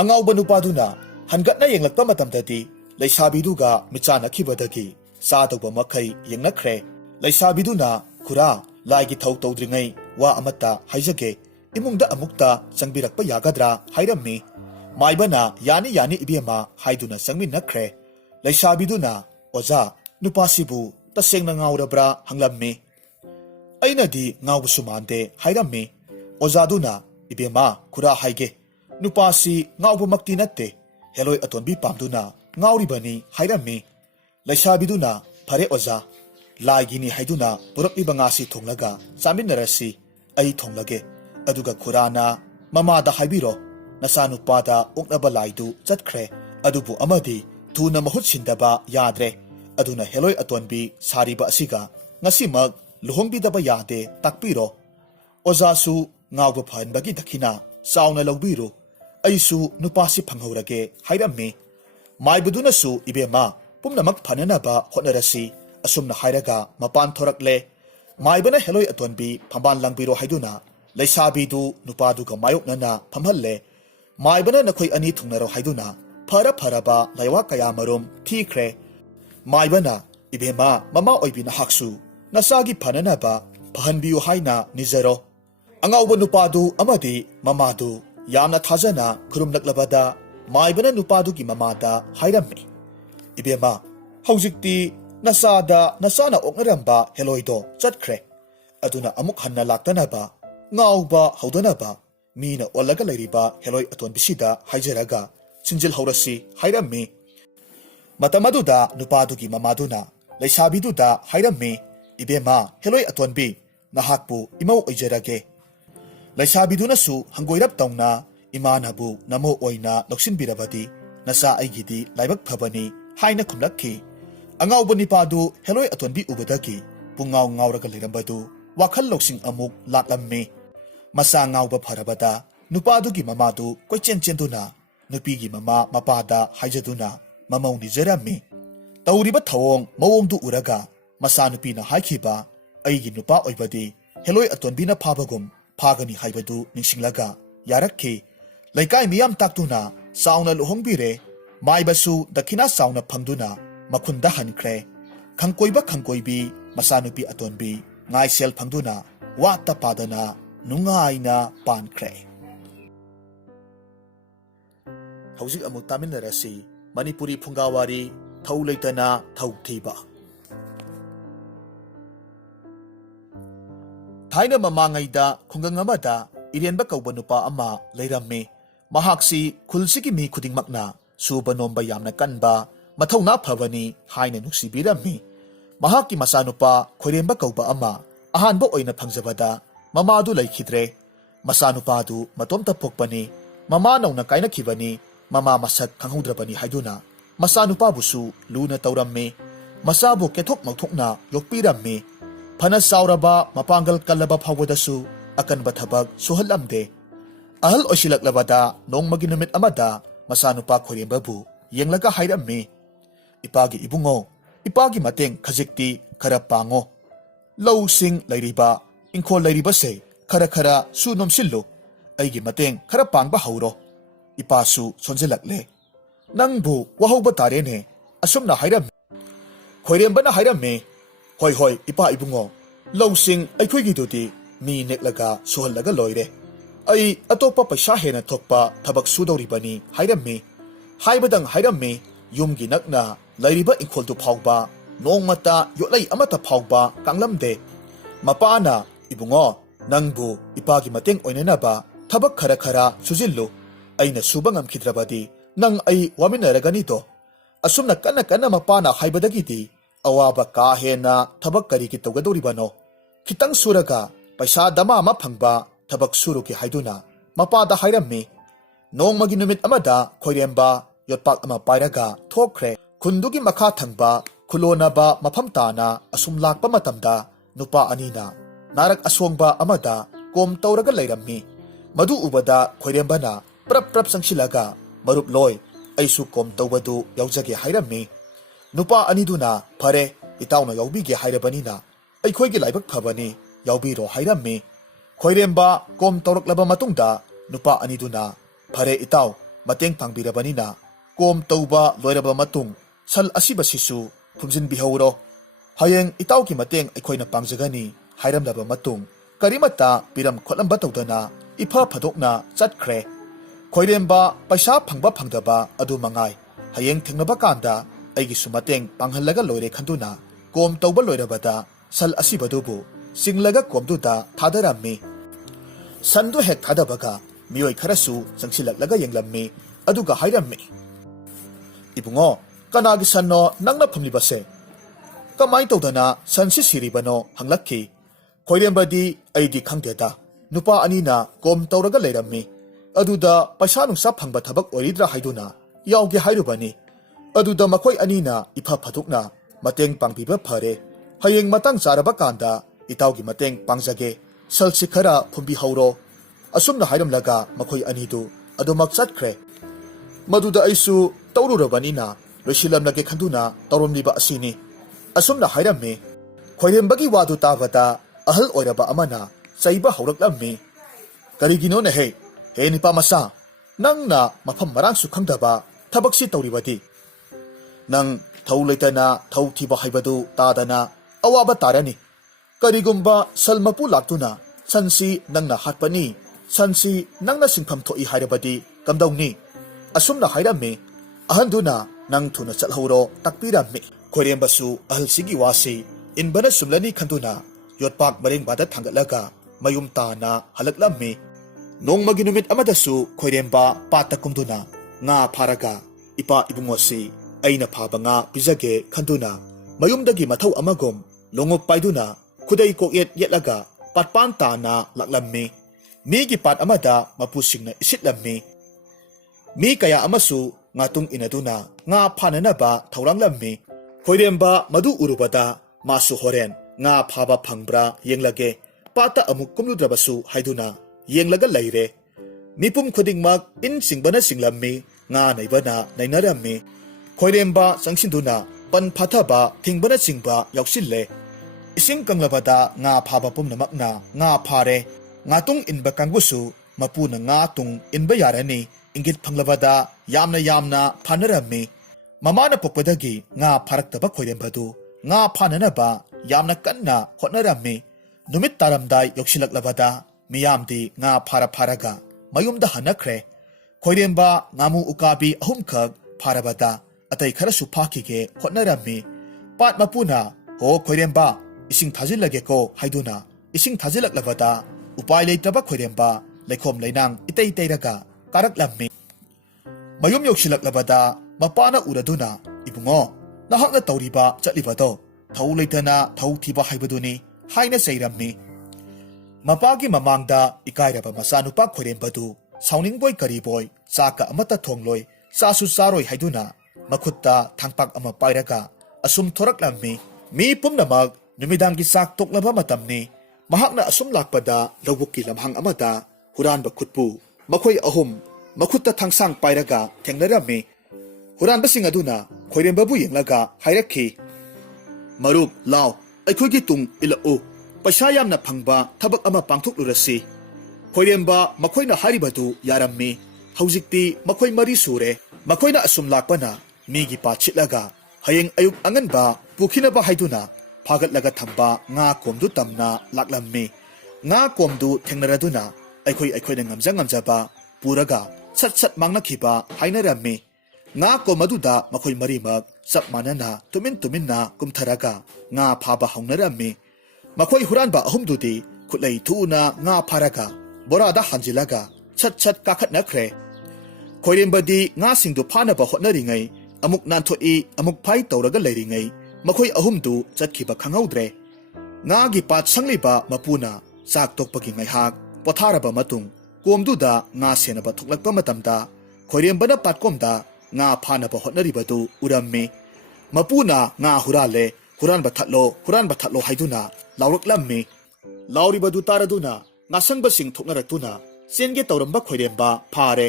ꯑꯉꯥꯎꯕ ꯅꯨꯄꯥꯗꯨꯅ ꯍꯟꯒꯠꯅ ꯌꯦꯡꯂꯛꯄ ꯃꯇꯝꯗꯗꯤ ꯂꯩꯁꯥꯕꯤꯗꯨꯒ ꯃꯤꯆꯥꯟꯅꯈꯤꯕꯗꯒꯤ ꯆꯥꯗꯧꯕ ꯃꯈꯩ ꯌꯦꯡꯅꯈ꯭ꯔꯦ꯫ ꯂꯩꯁꯥꯕꯤꯗꯨꯅ, ꯈꯨꯔꯥ, ꯂꯥꯏꯒꯤ ꯊꯧ ꯇꯧꯗ꯭ꯔꯤꯉꯩ ꯋꯥ ꯑꯃꯠꯇ ꯍꯥꯏꯖꯒꯦ, ꯏꯃꯨꯡꯗ ꯑꯃꯨꯛꯇ ꯆꯪꯕꯤꯔꯛꯄ ꯌꯥꯒꯗ꯭ꯔꯥ ꯍꯥꯏꯔꯝꯃꯤ꯫ ꯃꯥꯏꯕꯅ ꯌꯥꯅꯤ ꯌꯥꯅꯤ ꯏꯕꯦꯝꯃ ꯍꯥꯏꯗꯨꯅ ꯆꯪꯃꯤꯟꯅꯈ꯭ꯔꯦ꯫ ꯂꯩꯁꯥꯕꯤꯗꯨꯅ, ꯑꯣꯖꯥ, ꯅꯨꯄꯥꯁꯤꯕꯨ ꯇꯁꯦꯡꯅ ꯉꯥꯎꯔꯕ꯭ꯔꯥ ꯍꯪꯂꯝꯃꯤ꯫ ꯑꯩꯅꯗꯤ ꯉꯥꯎꯕꯁꯨ ꯃꯥꯟꯗꯦ ꯍꯥꯏꯔꯝꯃꯤ꯫ ꯑꯣꯖꯥꯗꯨꯅ ꯏꯕꯦꯝꯃ ꯈꯨꯔꯥ ꯍꯥꯏꯒꯦ, ꯅꯨꯄꯥꯁꯤ ꯉꯥꯎꯕꯃꯛꯇꯤ ꯅꯠꯇꯦ, ꯍꯦꯂꯣꯏ ꯑꯇꯣꯟꯕꯤ ꯄꯥꯝꯗꯨꯅ ꯉꯥꯎꯔꯤꯕꯅꯤ ꯍꯥꯏꯔꯝꯃꯤ꯫ ꯂꯩꯁꯥꯕꯤꯗꯨꯅ ꯐꯔꯦ ꯑꯣꯖꯥ, ꯂꯥꯏꯒꯤꯅꯤ ꯍꯥꯏꯗꯨꯅ ꯄꯨꯔꯛꯂꯤꯕ ꯉꯥꯁꯤ ꯊꯣꯡꯂꯒ ꯆꯥꯃꯤꯟꯅꯔꯁꯤ, ꯑꯩ ꯊꯣꯡꯂꯒꯦ, ꯑꯗꯨꯒ ꯈꯨꯔꯥꯅ ꯃꯃꯥꯗ ꯍꯥꯏꯕꯤꯔꯣ, ꯅꯆꯥꯅꯨꯄꯥꯗ ꯑꯣꯛꯅꯕ ꯂꯥꯏꯗꯨ ꯆꯠꯈ꯭ꯔꯦ, ꯑꯗꯨꯕꯨ ꯑꯃꯗꯤ ꯊꯨꯅ ꯃꯍꯨꯠ ꯁꯤꯟꯗꯕ ꯌꯥꯗ꯭ꯔꯦ, ꯑꯗꯨꯅ ꯍꯦꯂꯣꯏ ꯑꯇꯣꯟꯕꯤ ꯁꯥꯔꯤꯕ ꯑꯁꯤꯒ ꯉꯁꯤꯃꯛ ꯂꯨꯍꯣꯡꯕꯤꯗꯕ ꯌꯥꯗꯦ ꯇꯥꯛꯄꯤꯔꯣ꯫ ꯑꯣꯖꯥꯁꯨ ꯉꯥꯎꯕ ꯐꯍꯟꯕꯒꯤ ꯗꯈꯤꯅꯥ ꯆꯥꯎꯅ ꯂꯧꯕꯤꯔꯨ, ꯑꯩꯁꯨ ꯅꯨꯄꯥꯁꯤ ꯐꯪꯍꯧꯔꯒꯦ ꯍꯥꯏꯔꯝꯃꯤ꯫ ꯃꯥꯏꯕꯗꯨꯅꯁꯨ ꯏꯕꯦꯝꯃ ꯄꯨꯝꯅꯃꯛ ꯐꯅꯅꯕ ꯍꯣꯠꯅꯔꯁꯤ ꯑꯁꯨꯝꯅ ꯍꯥꯏꯔꯒ ꯃꯄꯥꯟ ꯊꯣꯔꯛꯂꯦ꯫ ꯃꯥꯏꯕꯅ ꯍꯦꯂꯣꯏ ꯑꯇꯣꯟꯕꯤ ꯐꯝꯕꯥꯜ ꯂꯥꯡꯕꯤꯔꯣ ꯍꯥꯏꯗꯨꯅ ꯂꯩꯁꯥꯕꯤꯗꯨ ꯅꯨꯄꯥꯗꯨꯒ ꯃꯥꯌꯣꯛꯅꯅ ꯐꯝꯍꯜꯂꯦ꯫ ꯃꯥꯏꯕꯅ ꯅꯈꯣꯏ ꯑꯅꯤ ꯊꯨꯡꯅꯔꯣ ꯍꯥꯏꯗꯨꯅ ꯐꯔꯕ ꯂꯩꯋꯥ ꯀꯌꯥꯃꯔꯨꯝ ꯊꯤꯈ꯭ꯔꯦ꯫ ꯃꯥꯏꯕꯅ ꯏꯕꯦꯝꯃ ꯃꯃꯥ ꯑꯣꯏꯕꯤ ꯅꯍꯥꯛꯁꯨ ꯅꯆꯥꯒꯤ ꯐꯅꯅꯕ ꯐꯍꯟꯕꯤꯌꯨ ꯍꯥꯏꯅ ꯅꯤꯖꯔꯣ꯫ ꯑꯉꯥꯎꯕ ꯅꯨꯄꯥꯗꯨ ꯑꯃꯗꯤ ꯃꯃꯥꯗꯨ ꯌꯥꯝꯅ ꯊꯥꯖꯅ ꯈꯨꯔꯨꯝꯂꯛꯂꯕꯗ ꯃꯥꯏꯕꯅ ꯅꯨꯄꯥꯗꯨꯒꯤ ꯃꯃꯥꯗ ꯍꯥꯏꯔꯝꯃꯤ, ꯏꯕꯦꯝꯃ ꯍꯧꯖꯤꯛꯇꯤ ꯅꯆꯥꯅ ꯑꯣꯛꯅꯔꯝꯕ ꯍꯦꯂꯣꯏꯗꯣ ꯆꯠꯈ꯭ꯔꯦ, ꯑꯗꯨꯅ ꯑꯃꯨꯛ ꯍꯟꯅ ꯂꯥꯛꯇꯅꯕ, ꯉꯥꯎꯕ ꯍꯧꯗꯅꯕ ꯃꯤꯅ ꯑꯣꯜꯂꯒ ꯂꯩꯔꯤꯕ ꯍꯦꯂꯣꯏ ꯑꯇꯣꯟꯕꯤꯁꯤꯗ ꯍꯥꯏꯖꯔꯒ ꯆꯤꯟꯖꯤꯜꯍꯧꯔꯁꯤ ꯍꯥꯏꯔꯝꯃꯤ꯫ ꯃꯇꯝ ꯑꯗꯨꯗ ꯅꯨꯄꯥꯗꯨꯒꯤ ꯃꯃꯥꯗꯨꯅ ꯂꯩꯁꯥꯕꯤꯗꯨꯗ ꯍꯥꯏꯔꯝꯃꯤ, ꯏꯕꯦꯝꯃ ꯍꯦꯂꯣꯏ ꯑꯇꯣꯟꯕꯤ, ꯅꯍꯥꯛꯄꯨ ꯏꯃꯧ ꯑꯣꯏꯖꯔꯒꯦ꯫ ꯂꯩꯁꯥꯕꯤꯗꯨꯅꯁꯨ ꯍꯪꯒꯣꯏꯔꯞ ꯇꯧꯅ ꯏꯃꯥꯅꯕꯨ ꯅꯃꯧ ꯑꯣꯏꯅ ꯂꯧꯁꯤꯟꯕꯤꯔꯕꯗꯤ ꯅꯆꯥ ꯑꯩꯒꯤꯗꯤ ꯂꯥꯏꯕꯛ ꯐꯕꯅꯤ ꯍꯥꯏꯅ ꯈꯨꯝꯂꯛꯈꯤ꯫ ꯑꯉꯥꯎꯕ ꯅꯤꯄꯥꯗꯨ ꯍꯦꯂꯣꯏ ꯑꯇꯣꯟꯕꯤ ꯎꯕꯗꯒꯤ ꯄꯨꯡꯉꯥꯎ ꯉꯥꯎꯔꯒ ꯂꯩꯔꯝꯕꯗꯨ ꯋꯥꯈꯜ ꯂꯧꯁꯤꯡ ꯑꯃꯨꯛ ꯂꯥꯛꯂꯝꯃꯤ꯫ ꯃꯆꯥ ꯉꯥꯎꯕ ꯐꯔꯕꯗ ꯅꯨꯄꯥꯗꯨꯒꯤ ꯃꯃꯥꯗꯨ ꯀꯣꯏꯆꯦꯟ ꯆꯦꯟꯗꯨꯅ ꯅꯨꯄꯤꯒꯤ ꯃꯃꯥ ꯃꯄꯥꯗ ꯍꯥꯏꯖꯗꯨꯅ ꯃꯃꯧ ꯅꯤꯖꯔꯝꯃꯤ꯫ ꯇꯧꯔꯤꯕ ꯊꯧꯑꯣꯡ ꯃꯑꯣꯡꯗꯨ ꯎꯔꯒ ꯃꯆꯥꯅꯨꯄꯤꯅ ꯍꯥꯏꯈꯤꯕ ꯑꯩꯒꯤ ꯅꯨꯄꯥ ꯑꯣꯏꯕꯗꯤ ꯍꯦꯂꯣꯏ ꯑꯇꯣꯟꯕꯤꯅ ꯐꯥꯕꯒꯨꯝ ꯐꯥꯒꯅꯤ ꯍꯥꯏꯕꯗꯨ ꯅꯤꯡꯁꯤꯡꯂꯒ ꯌꯥꯔꯛꯈꯤ꯫ ꯂꯩꯀꯥꯏ ꯃꯤꯌꯥꯝ ꯇꯥꯛꯇꯨꯅ ꯆꯥꯎꯅ ꯂꯨꯍꯣꯡꯕꯤꯔꯦ꯫ ꯃꯥꯏꯕꯁꯨ ꯗꯈꯤꯅꯥ ꯆꯥꯎꯅ ꯐꯪꯗꯨꯅ ꯃꯈꯨꯟꯗ ꯍꯟꯈ꯭ꯔꯦ꯫ ꯈꯪꯀꯣꯏꯕ ꯈꯪꯀꯣꯏꯕꯤ ꯃꯆꯥꯅꯨꯄꯤ ꯑꯇꯣꯟꯕꯤ ꯉꯥꯏꯁꯦꯜ ꯐꯪꯗꯨꯅ ꯋꯥꯠꯇ ꯄꯥꯗꯅ ꯅꯨꯡꯉꯥꯏꯅ ꯄꯥꯟꯈ꯭ꯔꯦ꯫ ꯍꯧꯖꯤꯛ ꯑꯃꯨꯛ ꯇꯥꯃꯤꯟꯅꯔꯁꯤ ꯃꯅꯤꯄꯨꯔꯤ ꯐꯨꯡꯒꯥꯋꯥꯔꯤ ꯊꯧ ꯂꯩꯇꯅ ꯊꯧ ꯊꯤꯕ꯫ ꯊꯥꯏꯅ ꯃꯃꯥꯡꯉꯩꯗ ꯈꯨꯡꯒꯪ ꯑꯃꯗ ꯏꯔꯦꯟꯕ ꯀꯧꯕ ꯅꯨꯄꯥ ꯑꯃ ꯂꯩꯔꯝꯃꯤ꯫ ꯃꯍꯥꯛꯁꯤ ꯈꯨꯜꯁꯤꯒꯤ ꯃꯤ ꯈꯨꯗꯤꯡꯃꯛꯅ ꯁꯨꯕ ꯅꯣꯝꯕ ꯌꯥꯝꯅ ꯀꯟꯕ, ꯃꯊꯧꯅꯥ ꯐꯕꯅꯤ ꯍꯥꯏꯅ ꯅꯨꯡꯁꯤꯕꯤꯔꯝꯃꯤ꯫ ꯃꯍꯥꯛꯀꯤ ꯃꯆꯥꯅꯨꯄꯥ ꯈꯣꯏꯔꯦꯝꯕ ꯀꯧꯕ ꯑꯃ ꯑꯍꯥꯟꯕ ꯑꯣꯏꯅ ꯐꯪꯖꯕꯗ ꯃꯃꯥꯗꯨ ꯂꯩꯈꯤꯗ꯭ꯔꯦ꯫ ꯃꯆꯥꯅꯨꯄꯥꯗꯨ ꯃꯇꯣꯝꯇ ꯄꯣꯛꯄꯅꯤ, ꯃꯃꯥ ꯅꯧꯅ ꯀꯥꯏꯅꯈꯤꯕꯅꯤ, ꯃꯃꯥ ꯃꯁꯛ ꯈꯪꯍꯧꯗ꯭ꯔꯕꯅꯤ ꯍꯥꯏꯗꯨꯅ ꯃꯆꯥꯅꯨꯄꯥꯕꯨꯁꯨ ꯂꯨꯅ ꯇꯧꯔꯝꯃꯤ꯫ ꯃꯆꯥꯕꯨ ꯀꯦꯊꯣꯛ ꯃꯧꯊꯣꯛꯅ ꯌꯣꯛꯄꯤꯔꯝꯃꯤ꯫ ꯐꯅ ꯆꯥꯎꯔꯕ ꯃꯄꯥꯡꯒꯜ ꯀꯜꯂꯕ ꯐꯥꯎꯕꯗꯁꯨ ꯑꯀꯟꯕ ꯊꯕꯛ ꯁꯨꯍꯜꯂꯝꯗꯦ꯫ ꯑꯍꯜ ꯑꯣꯏꯁꯤꯜꯂꯛꯂꯕꯗ ꯅꯣꯡꯃꯒꯤ ꯅꯨꯃꯤꯠ ꯑꯃꯗ ꯃꯆꯥꯅꯨꯄꯥ ꯈꯣꯏꯔꯦꯝꯕꯕꯨ ꯌꯦꯡꯂꯒ ꯍꯥꯏꯔꯝꯃꯤ, ꯏꯄꯥꯒꯤ ꯏꯕꯨꯡꯉꯣ, ꯏꯄꯥꯒꯤ ꯃꯇꯦꯡ ꯈꯖꯤꯛꯇꯤ ꯈꯔ ꯄꯥꯡꯉꯣ꯫ ꯂꯧꯁꯤꯡ ꯂꯩꯔꯤꯕ, ꯏꯪꯈꯣꯜ ꯂꯩꯔꯤꯕꯁꯦ ꯈꯔ ꯁꯨ ꯅꯣꯝꯁꯤꯜꯂꯨ, ꯑꯩꯒꯤ ꯃꯇꯦꯡ ꯈꯔ ꯄꯥꯡꯕ ꯍꯧꯔꯣ꯫ ꯏꯄꯥꯁꯨ ꯁꯣꯟꯖꯤꯜꯂꯛꯂꯦ, ꯅꯪꯕꯨ ꯋꯥꯍꯧꯕ ꯇꯥꯔꯦꯅꯦ ꯑꯁꯨꯝꯅ ꯍꯥꯏꯔꯝꯃꯤ꯫ ꯈꯣꯏꯔꯦꯝꯕꯅ ꯍꯥꯏꯔꯝꯃꯤ, ꯍꯣꯏ ꯏꯄꯥ ꯏꯕꯨꯡꯉꯣ, ꯂꯧꯁꯤꯡ ꯑꯩꯈꯣꯏꯒꯤꯗꯨꯗꯤ ꯃꯤ ꯅꯦꯛꯂꯒ ꯁꯨꯍꯜꯂꯒ ꯂꯣꯏꯔꯦ, ꯑꯩ ꯑꯇꯣꯞꯄ ꯄꯩꯁꯥ ꯍꯦꯟꯅ ꯊꯣꯛꯄ ꯊꯕꯛ ꯁꯨꯗꯧꯔꯤꯕꯅꯤ ꯍꯥꯏꯔꯝꯃꯤ꯫ ꯍꯥꯏꯕꯗꯪ ꯍꯥꯏꯔꯝꯃꯤ, ꯌꯨꯝꯒꯤ ꯅꯛꯅ ꯂꯩꯔꯤꯕ ꯏꯪꯈꯣꯜꯗꯨ ꯐꯥꯎꯕ ꯅꯣꯡꯃꯇ ꯌꯣꯠꯂꯩ ꯑꯃꯠꯇ ꯐꯥꯎꯕ ꯀꯥꯡꯂꯝꯗꯦ꯫ ꯃꯄꯥꯅ, ꯏꯕꯨꯡꯉꯣ, ꯅꯪꯕꯨ ꯏꯄꯥꯒꯤ ꯃꯇꯦꯡ ꯑꯣꯏꯅꯅꯕ ꯊꯕꯛ ꯈꯔ ꯁꯨꯖꯤꯜꯂꯨ, ꯑꯩꯅ ꯁꯨꯕ ꯉꯝꯈꯤꯗ꯭ꯔꯕꯗꯤ ꯅꯪ ꯑꯩ ꯋꯥꯃꯤꯟꯅꯔꯒꯅꯤꯗꯣ꯫ ꯑꯁꯨꯝꯅ ꯀꯟꯅ ꯃꯄꯥꯅ ꯍꯥꯏꯕꯗꯒꯤꯗꯤ ꯑꯋꯥꯕ ꯀꯥ ꯍꯦꯟꯅ ꯊꯕꯛ ꯀꯔꯤꯒꯤ ꯇꯧꯒꯗꯧꯔꯤꯕꯅꯣ, ꯈꯤꯇꯪ ꯁꯨꯔꯒ ꯄꯩꯁꯥ ꯗꯃꯥ ꯑꯃ ꯐꯪꯕ ꯊꯕꯛ ꯁꯨꯔꯨꯒꯦ ꯍꯥꯏꯗꯨꯅ ꯃꯄꯥꯗ ꯍꯥꯏꯔꯝꯃꯤ꯫ ꯅꯣꯡꯃꯒꯤ ꯅꯨꯃꯤꯠ ꯑꯃꯗ ꯈꯣꯏꯔꯦꯝꯕ ꯌꯣꯠꯄꯥꯛ ꯑꯃ パꯏꯔꯒ ꯊꯣꯛꯈ꯭ꯔꯦ꯫ ꯈꯨꯟꯗꯨꯒꯤ ꯃꯈꯥ ꯊꯪꯕ ꯈꯨꯜꯂꯣꯟꯅꯕ ꯃꯐꯝ ꯇꯥꯅ ꯑꯁꯨꯝ ꯂꯥꯛꯄ ꯃꯇꯝꯗ ꯅꯨꯄꯥ ꯑꯅꯤꯅ ꯅꯥꯔꯛ ꯑꯁꯣꯡꯕ ꯑꯃꯗ ꯀꯣꯝ ꯇꯧꯔꯒ ꯂꯩꯔꯝꯃꯤ꯫ ꯃꯗꯨ ꯎꯕꯗ ꯈꯣꯏꯔꯦꯝꯕꯅ ꯄ꯭ꯔꯞ ꯆꯪꯁꯤꯜꯂꯒ, ꯃꯔꯨꯞ ꯂꯣꯏ, ꯑꯩꯁꯨ ꯀꯣꯝ ꯇꯧꯕꯗꯨ ꯌꯥꯎꯖꯒꯦ ꯍꯥꯏꯔꯝꯃꯤ꯫ ꯅꯨꯄꯥ ꯑꯅꯤꯗꯨꯅ ꯐꯔꯦ, ꯏꯇꯥꯎꯅ ꯌꯥꯎꯕꯤꯒꯦ ꯍꯥꯏꯔꯕꯅꯤꯅ ꯑꯩꯈꯣꯏꯒꯤ ꯂꯥꯏꯕꯛ ꯐꯕꯅꯤ, ꯌꯥꯎꯕꯤꯔꯣ ꯍꯥꯏꯔꯝꯃꯤ꯫ ꯈꯣꯏꯔꯦꯝꯕ ꯀꯣꯝ ꯇꯧꯔꯛꯂꯕ ꯃꯇꯨꯡꯗ ꯅꯨꯄꯥ ꯑꯅꯤꯗꯨꯅ, ꯐꯔꯦ ꯏꯇꯥꯎ, ꯃꯇꯦꯡ ꯄꯥꯡꯕꯤꯔꯕꯅꯤꯅ ꯀꯣꯝ ꯇꯧꯕ ꯂꯣꯏꯔꯕ ꯃꯇꯨꯡ ꯁꯜ ꯑꯁꯤꯕꯁꯤꯁꯨ ꯐꯨꯝꯖꯤꯟꯕꯤꯍꯧꯔꯣ, ꯍꯌꯦꯡ ꯏꯇꯥꯎꯒꯤ ꯃꯇꯦꯡ ꯑꯩꯈꯣꯏꯅ ꯄꯥꯡꯖꯒꯅꯤ ꯍꯥꯏꯔꯝꯂꯕ ꯃꯇꯨꯡ ꯀꯔꯤꯃꯠꯇ ꯄꯤꯔꯝ ꯈꯣꯠꯂꯝꯕ ꯇꯧꯗꯅ ꯏꯐ ꯐꯥꯗꯣꯛꯅ ꯆꯠꯈ꯭ꯔꯦ꯫ ꯈꯣꯏꯔꯦꯝꯕ ꯄꯩꯁꯥ ꯐꯪꯕ ꯐꯪꯗꯕ ꯑꯗꯨ ꯃꯉꯥꯏ, ꯍꯌꯦꯡ ꯊꯦꯡꯅꯕ ꯀꯥꯟꯗ ꯑꯩꯒꯤꯁꯨ ꯃꯇꯦꯡ ꯄꯥꯡꯍꯜꯂꯒ ꯂꯣꯏꯔꯦ ꯈꯟꯗꯨꯅ ꯀꯣꯝ ꯇꯧꯕ ꯂꯣꯏꯔꯕꯗ ꯁꯟ ꯑꯁꯤꯕꯗꯨꯕꯨ ꯆꯤꯡꯂꯒ ꯀꯣꯝꯗꯨꯗ ꯊꯥꯗꯔꯝꯃꯤ꯫ ꯁꯟꯗꯨ ꯍꯦꯛ ꯊꯥꯗꯕꯒ ꯃꯤꯑꯣꯏ ꯈꯔꯁꯨ ꯆꯪꯁꯤꯜꯂꯛꯂꯒ ꯌꯦꯡꯂꯝꯃꯤ ꯑꯗꯨꯒ ꯍꯥꯏꯔꯝꯃꯤ, "ꯏꯕꯨꯡꯉꯣ, ꯀꯅꯥꯒꯤ ꯁꯟꯅꯣ ꯅꯪꯅ ꯐꯝꯂꯤꯕꯁꯦ? ꯀꯃꯥꯏꯅ ꯇꯧꯗꯅ ꯁꯟꯁꯤ ꯁꯤꯔꯤꯕꯅꯣ?" ꯍꯪꯂꯛꯈꯤ꯫ ꯈꯣꯏꯔꯦꯝꯕꯗꯤ "ꯑꯩꯗꯤ ꯈꯪꯗꯦꯗ, ꯅꯨꯄꯥ ꯑꯅꯤꯅ ꯀꯣꯝ ꯇꯧꯔꯒ ꯂꯩꯔꯝꯃꯤ, ꯑꯗꯨꯗ ꯄꯩꯁꯥ ꯅꯨꯡꯁꯥ ꯐꯪꯕ ꯊꯕꯛ ꯑꯣꯏꯔꯤꯗ꯭ꯔꯥ ꯍꯥꯏꯗꯨꯅ ꯌꯥꯎꯒꯦ ꯍꯥꯏꯔꯨꯕꯅꯤ꯫ ꯑꯗꯨꯗ ꯃꯈꯣꯏ ꯑꯅꯤꯅ ꯏꯐ ꯐꯗꯣꯛꯅ ꯃꯇꯦꯡ ꯄꯥꯡꯕꯤꯕ ꯐꯔꯦ꯫ ꯍꯌꯦꯡ ꯃꯇꯥꯡ ꯆꯥꯔꯕ ꯀꯥꯟꯗ ꯏꯇꯥꯎꯒꯤ ꯃꯇꯦꯡ ꯄꯥꯡꯖꯒꯦ, ꯁꯜꯁꯤ ꯈꯔ ꯐꯨꯝꯕꯤꯍꯧꯔꯣ." ꯑꯁꯨꯝꯅ ꯍꯥꯏꯔꯝꯂꯒ ꯃꯈꯣꯏ ꯑꯅꯤꯗꯨ ꯑꯗꯨꯃꯛ ꯆꯠꯈ꯭ꯔꯦ꯫ ꯃꯗꯨꯗ ꯑꯩꯁꯨ ꯇꯧꯔꯨꯔꯕꯅꯤꯅ ꯂꯣꯏꯁꯤꯜꯂꯝꯂꯒꯦ ꯈꯟꯗꯨꯅ ꯇꯧꯔꯝꯂꯤꯕ ꯑꯁꯤꯅꯤ꯫ ꯑꯁꯨꯝꯅ ꯍꯥꯏꯔꯝꯃꯤ꯫ ꯈꯣꯏꯔꯦꯝꯕꯒꯤ ꯋꯥꯗꯨ ꯇꯥꯕꯗ ꯑꯍꯜ ꯑꯣꯏꯔꯕ ꯑꯃꯅ ꯆꯩꯕ ꯍꯧꯔꯛꯂꯝꯃꯤ꯫ "ꯀꯔꯤꯒꯤꯅꯣꯅꯦꯍꯦ, ꯍꯦ ꯅꯤꯄꯥ ꯃꯆꯥ, ꯅꯪꯅ ꯃꯐꯝ ꯃꯔꯥꯡꯁꯨ ꯈꯪꯗꯕ ꯊꯕꯛꯁꯤ ꯇꯧꯔꯤꯕꯗꯤ? ꯅꯪ ꯊꯧ ꯂꯩꯇꯅ ꯊꯧ ꯊꯤꯕ ꯍꯩꯕꯗꯨ ꯇꯥꯗꯅ ꯑꯋꯥꯕ ꯇꯥꯔꯅꯤ꯫ ꯀꯔꯤꯒꯨꯝꯕ ꯁꯜ ꯃꯄꯨ ꯂꯥꯛꯇꯨꯅ ꯁꯟꯁꯤ ꯅꯪꯅ ꯍꯥꯠꯄꯅꯤ, ꯁꯟꯁꯤ ꯅꯪꯅ ꯁꯤꯡꯐꯝ ꯊꯣꯛꯏ ꯍꯥꯏꯔꯕꯗꯤ ꯀꯝꯗꯧꯅꯤ?" ꯑꯁꯨꯝꯅ ꯍꯥꯏꯔꯝꯃꯤ꯫ ꯑꯍꯟꯗꯨꯅ "ꯅꯪ ꯊꯨꯅ ꯆꯠꯍꯧꯔꯣ" ꯇꯥꯛꯄꯤꯔꯝꯃꯤ꯫ ꯈꯣꯏꯔꯦꯝꯕꯁꯨ ꯑꯍꯜꯁꯤꯒꯤ ꯋꯥꯁꯤ ꯏꯟꯕꯅ ꯆꯨꯝꯂꯅꯤ ꯈꯟꯗꯨꯅ ꯌꯣꯠꯄꯥꯛ ꯃꯔꯦꯡꯕꯥꯗ ꯊꯥꯡꯒꯠꯂꯒ ꯃꯌꯨꯝ ꯇꯥꯅ ꯍꯜꯂꯛꯂꯝꯃꯤ꯫ ꯅꯣꯡꯃꯒꯤ ꯅꯨꯃꯤꯠ ꯑꯃꯗꯁꯨ ꯈꯣꯏꯔꯦꯝꯕ ꯄꯥꯠꯇ ꯀꯨꯝꯗꯨꯅ ꯉꯥ ꯐꯥꯔꯒ ꯏꯄꯥ ꯏꯕꯨꯡꯉꯣꯁꯤ ꯑꯩꯅ ꯐꯥꯕ ꯉꯥ ꯄꯤꯖꯒꯦ ꯈꯟꯗꯨꯅ ꯃꯌꯨꯝꯗꯒꯤ ꯃꯊꯧ ꯑꯃꯒꯨꯝ ꯂꯣꯡꯎꯞ ꯄꯥꯏꯗꯨꯅ ꯈꯨꯗꯩ ꯀꯣꯛꯌꯦꯠ ꯌꯦꯠꯂꯒ ꯄꯥꯠꯄꯥꯟ ꯇꯥꯅ ꯂꯥꯛꯂꯝꯃꯤ꯫ ꯃꯤꯒꯤ ꯄꯥꯠ ꯑꯃꯗ ꯃꯄꯨꯁꯤꯡꯅ ꯏꯁꯤꯠꯂꯝꯃꯤ꯫ ꯃꯤ ꯀꯌꯥ ꯑꯃꯁꯨ ꯉꯥꯇꯨꯡ ꯏꯟꯅꯗꯨꯅ ꯉꯥ ꯐꯥꯅꯅꯕ ꯊꯧꯔꯥꯡꯂꯝꯃꯤ꯫ ꯈꯣꯏꯔꯦꯝꯕ ꯃꯗꯨ ꯎꯔꯨꯕꯗ ꯃꯥꯁꯨ ꯍꯣꯔꯦꯟ ꯉꯥ ꯐꯥꯕ ꯐꯪꯕ꯭ꯔꯥ ꯌꯦꯡꯂꯒꯦ, ꯄꯥꯠꯇ ꯑꯃꯨꯛ ꯀꯨꯝꯂꯨꯗ꯭ꯔꯕꯁꯨ ꯍꯥꯏꯗꯨꯅ ꯌꯦꯡꯂꯒ ꯂꯩꯔꯦ꯫ ꯃꯤꯄꯨꯝ ꯈꯨꯗꯤꯡꯃꯛ ꯏꯟ ꯆꯤꯡꯕꯅ ꯆꯤꯡꯂꯝꯃꯤ, ꯉꯥ ꯅꯩꯕꯅ ꯅꯩꯅꯔꯝꯃꯤ꯫ ꯈꯣꯏꯔꯦꯝꯕ ꯆꯪꯁꯤꯟꯗꯨꯅ ꯄꯟ ꯐꯥꯊꯕ ꯊꯤꯡꯕꯅꯆꯤꯡꯕ ꯌꯥꯎꯁꯤꯜꯂꯦ꯫ ꯏꯁꯤꯡ ꯀꯪꯂꯕꯗ ꯉꯥ ꯐꯥꯕ ꯄꯨꯝꯅꯃꯛꯅ ꯉꯥ ꯐꯥꯔꯦ꯫ ꯉꯥꯇꯨꯡ ꯏꯟꯕ ꯀꯥꯡꯕꯨꯁꯨ ꯃꯄꯨꯅ ꯉꯥ ꯇꯨꯡ ꯏꯟꯕ ꯌꯥꯔꯅꯤ ꯏꯪꯒꯤꯠ ꯐꯪꯂꯕꯗ ꯌꯥꯝꯅ ꯐꯥꯅꯔꯝꯃꯤ꯫ ꯃꯃꯥꯅ ꯄꯣꯛꯄꯗꯒꯤ ꯉꯥ ꯐꯥꯔꯛꯇꯕ ꯈꯣꯏꯔꯦꯝꯕꯗꯨ ꯉꯥ ꯐꯥꯅꯅꯕ ꯌꯥꯝꯅ ꯀꯟꯅ ꯍꯣꯠꯅꯔꯝꯃꯤ꯫ ꯅꯨꯃꯤꯠ ꯇꯥꯔꯝꯗꯥꯏ ꯌꯧꯁꯤꯜꯂꯛꯂꯕꯗ ꯃꯤꯌꯥꯝꯗꯤ ꯉꯥ ꯐꯥꯔꯒ ꯃꯌꯨꯝꯗ ꯍꯟꯅꯈ꯭ꯔꯦ꯫ ꯈꯣꯏꯔꯦꯝꯕ ꯉꯥꯃꯨ ꯎꯀꯥꯕꯤ 3ꯈꯛ ꯐꯥꯔꯕꯗ ꯑꯇꯩ ꯈꯔꯁꯨ ꯐꯥꯈꯤꯒꯦ ꯍꯣꯠꯅꯔꯝꯃꯤ꯫ ꯄꯥꯠ ꯃꯄꯨꯅ "ꯍꯣ ꯈꯣꯏꯔꯦꯝꯕ, ꯏꯁꯤꯡ ꯊꯥꯖꯤꯜꯂꯒꯦꯀꯣ" ꯍꯥꯏꯗꯨꯅ ꯏꯁꯤꯡ ꯊꯥꯖꯤꯜꯂꯛꯂꯕꯗ ꯎꯄꯥꯏ ꯂꯩꯇ꯭ꯔꯕ ꯈꯣꯏꯔꯦꯝꯕ ꯂꯩꯈꯣꯝ ꯂꯩꯅꯥꯡ ꯏꯇꯩ ꯇꯩꯔꯒ ꯀꯥꯔꯛꯂꯝꯃꯤ꯫ ꯃꯌꯨꯝ ꯌꯧꯁꯤꯜꯂꯛꯂꯕꯗ ꯃꯄꯥꯅ ꯎꯔꯗꯨꯅ "ꯏꯕꯨꯡꯉꯣ, ꯅꯍꯥꯛꯅ ꯇꯧꯔꯤꯕ ꯆꯠꯂꯤꯕꯗꯣ ꯊꯧ ꯂꯩꯇꯅ ꯊꯧ ꯊꯤꯕ ꯍꯩꯕꯗꯨꯅꯤ" ꯍꯥꯏꯅ ꯆꯩꯔꯝꯃꯤ꯫ ꯃꯄꯥꯒꯤ ꯃꯃꯥꯡꯗ ꯏꯀꯥꯏꯔꯕ ꯃꯆꯥꯅꯨꯄꯥ ꯈꯣꯏꯔꯦꯝꯕꯗꯨ ꯁꯥꯎꯅꯤꯡꯕꯣꯏ ꯀꯔꯤꯕꯣꯏ ꯆꯥꯛꯀ ꯑꯃꯠꯇ ꯊꯣꯡꯂꯣꯏ, ꯆꯥꯁꯨ ꯆꯥꯔꯣꯏ ꯍꯥꯏꯗꯨꯅ ꯃꯈꯨꯠꯇ ꯊꯥꯡꯄꯥꯛ ꯑꯃ ꯄꯥꯏꯔꯒ ꯑꯁꯨꯝ ꯊꯣꯔꯛꯂꯝꯃꯤ꯫ ꯃꯤ ꯄꯨꯝꯅꯃꯛ ꯅꯨꯃꯤꯗꯥꯡꯒꯤ ꯆꯥꯛ ꯇꯣꯛꯂꯕ ꯃꯇꯝꯅꯤ꯫ ꯃꯍꯥꯛꯅ ꯑꯁꯨꯝ ꯂꯥꯛꯄꯗ ꯂꯧꯕꯨꯛꯀꯤ ꯂꯝꯍꯥꯡ ꯑꯃꯗ ꯍꯨꯔꯥꯟꯕ ꯈꯨꯠꯄꯨ ꯃꯈꯣꯏ 3 ꯃꯈꯨꯠꯇ ꯊꯥꯡꯁꯥꯡ ꯄꯥꯏꯔꯒ ꯊꯦꯡꯅꯔꯝꯃꯤ꯫ ꯍꯨꯔꯥꯟꯕꯁꯤꯡ ꯑꯗꯨꯅ ꯈꯣꯏꯔꯦꯝꯕꯕꯨ ꯌꯦꯡꯂꯒ ꯍꯥꯏꯔꯛꯈꯤ, "ꯃꯔꯨꯞ ꯂꯥꯎ, ꯑꯩꯈꯣꯏꯒꯤ ꯇꯨꯡ ꯏꯜꯂꯛꯎ, ꯄꯩꯁꯥ ꯌꯥꯝꯅ ꯐꯪꯕ ꯊꯕꯛ ꯑꯃ ꯄꯥꯡꯊꯣꯛꯂꯨꯔꯁꯤ." ꯈꯣꯏꯔꯦꯝꯕ ꯃꯈꯣꯏꯅ ꯍꯥꯏꯔꯤꯕꯗꯨ ꯌꯥꯔꯝꯃꯤ꯫ ꯍꯧꯖꯤꯛꯇꯤ ꯃꯈꯣꯏ 4 ꯁꯨꯔꯦ꯫ ꯃꯈꯣꯏꯅ ꯑꯁꯨꯝ ꯂꯥꯛꯄꯅ ꯃꯤꯒꯤ ꯄꯥꯠ ꯁꯤꯠꯂꯒ ꯍꯌꯦꯡ ꯑꯌꯨꯛ ꯑꯉꯟꯕ ꯄꯨꯈꯤꯅꯕ ꯍꯥꯏꯗꯨꯅ ꯐꯥꯒꯠꯂꯒ ꯊꯝꯕ ꯉꯥ ꯀꯣꯝꯗꯨ ꯇꯝꯅ ꯂꯥꯛꯂꯝꯃꯤ꯫ ꯉꯥ ꯀꯣꯝꯗꯨ ꯊꯦꯡꯅꯔꯗꯨꯅ ꯑꯩꯈꯣꯏꯅ ꯉꯝꯖꯕ ꯄꯨꯔꯒ ꯁꯠ ꯃꯥꯡꯅꯈꯤꯕ ꯍꯥꯏꯅꯔꯝꯃꯤ꯫ ꯉꯥ ꯀꯣꯝ ꯑꯗꯨꯗ ꯃꯈꯣꯏ 4ꯃꯛ ꯆꯞ ꯃꯥꯟꯅꯅ ꯇꯨꯃꯤꯟꯅ ꯀꯨꯝꯊꯔꯒ ꯉꯥ ꯐꯥꯕ ꯍꯧꯅꯔꯝꯃꯤ꯫ ꯃꯈꯣꯏ ꯍꯨꯔꯥꯟꯕ 3ꯗꯨꯗꯤ ꯈꯨꯠꯂꯩ ꯊꯨꯅ ꯉꯥ ꯐꯥꯔꯒ ꯕꯣꯔꯥꯗ ꯍꯥꯟꯖꯤꯜꯂꯒ ꯁꯠ ꯀꯥꯈꯠꯅꯈ꯭ꯔꯦ꯫ ꯈꯣꯏꯔꯦꯝꯕꯗꯤ ꯉꯥꯁꯤꯡꯗꯨ ꯐꯥꯅꯕ ꯍꯣꯠꯅꯔꯤꯉꯩ ꯑꯃꯨꯛ ꯅꯥꯟꯊꯣꯛꯏ ꯑꯃꯨꯛ ꯐꯥꯏ ꯇꯧꯔꯒ ꯂꯩꯔꯤꯉꯩ ꯃꯈꯣꯏ 3ꯗꯨ ꯆꯠꯈꯤꯕ ꯈꯪꯍꯧꯗ꯭ꯔꯦ꯫ ꯉꯥꯒꯤ ꯄꯥꯠ ꯁꯪꯂꯤꯕ ꯃꯄꯨꯅ ꯆꯥꯛ ꯇꯣꯛꯄꯒꯤ ꯉꯥꯏꯍꯥꯛ ꯄꯣꯊꯥꯔꯕ ꯃꯇꯨꯡ ꯀꯣꯝꯗꯨꯗ ꯉꯥ ꯁꯦꯟꯅꯕ ꯊꯣꯛꯂꯛꯄ ꯃꯇꯝꯗ ꯈꯣꯏꯔꯦꯝꯕꯅ ꯄꯥꯠꯀꯣꯝꯗ ꯉꯥ ꯐꯥꯅꯕ ꯍꯣꯠꯅꯔꯤꯕꯗꯨ ꯎꯔꯝꯃꯤ꯫ ꯃꯄꯨꯅ "ꯉꯥ ꯍꯨꯔꯥꯜꯂꯦ, ꯍꯨꯔꯥꯟꯕ ꯊꯠꯂꯣ" ꯍꯥꯏꯗꯨꯅ ꯂꯥꯎꯔꯛꯂꯝꯃꯤ꯫ ꯂꯥꯎꯔꯤꯕꯗꯨ ꯇꯥꯔꯗꯨꯅ ꯉꯥꯁꯪꯕꯁꯤꯡ ꯊꯣꯛꯅꯔꯛꯇꯨꯅ ꯆꯦꯟꯒꯦ ꯇꯧꯔꯝꯕ ꯈꯣꯏꯔꯦꯝꯕ ꯐꯥꯔꯦ꯫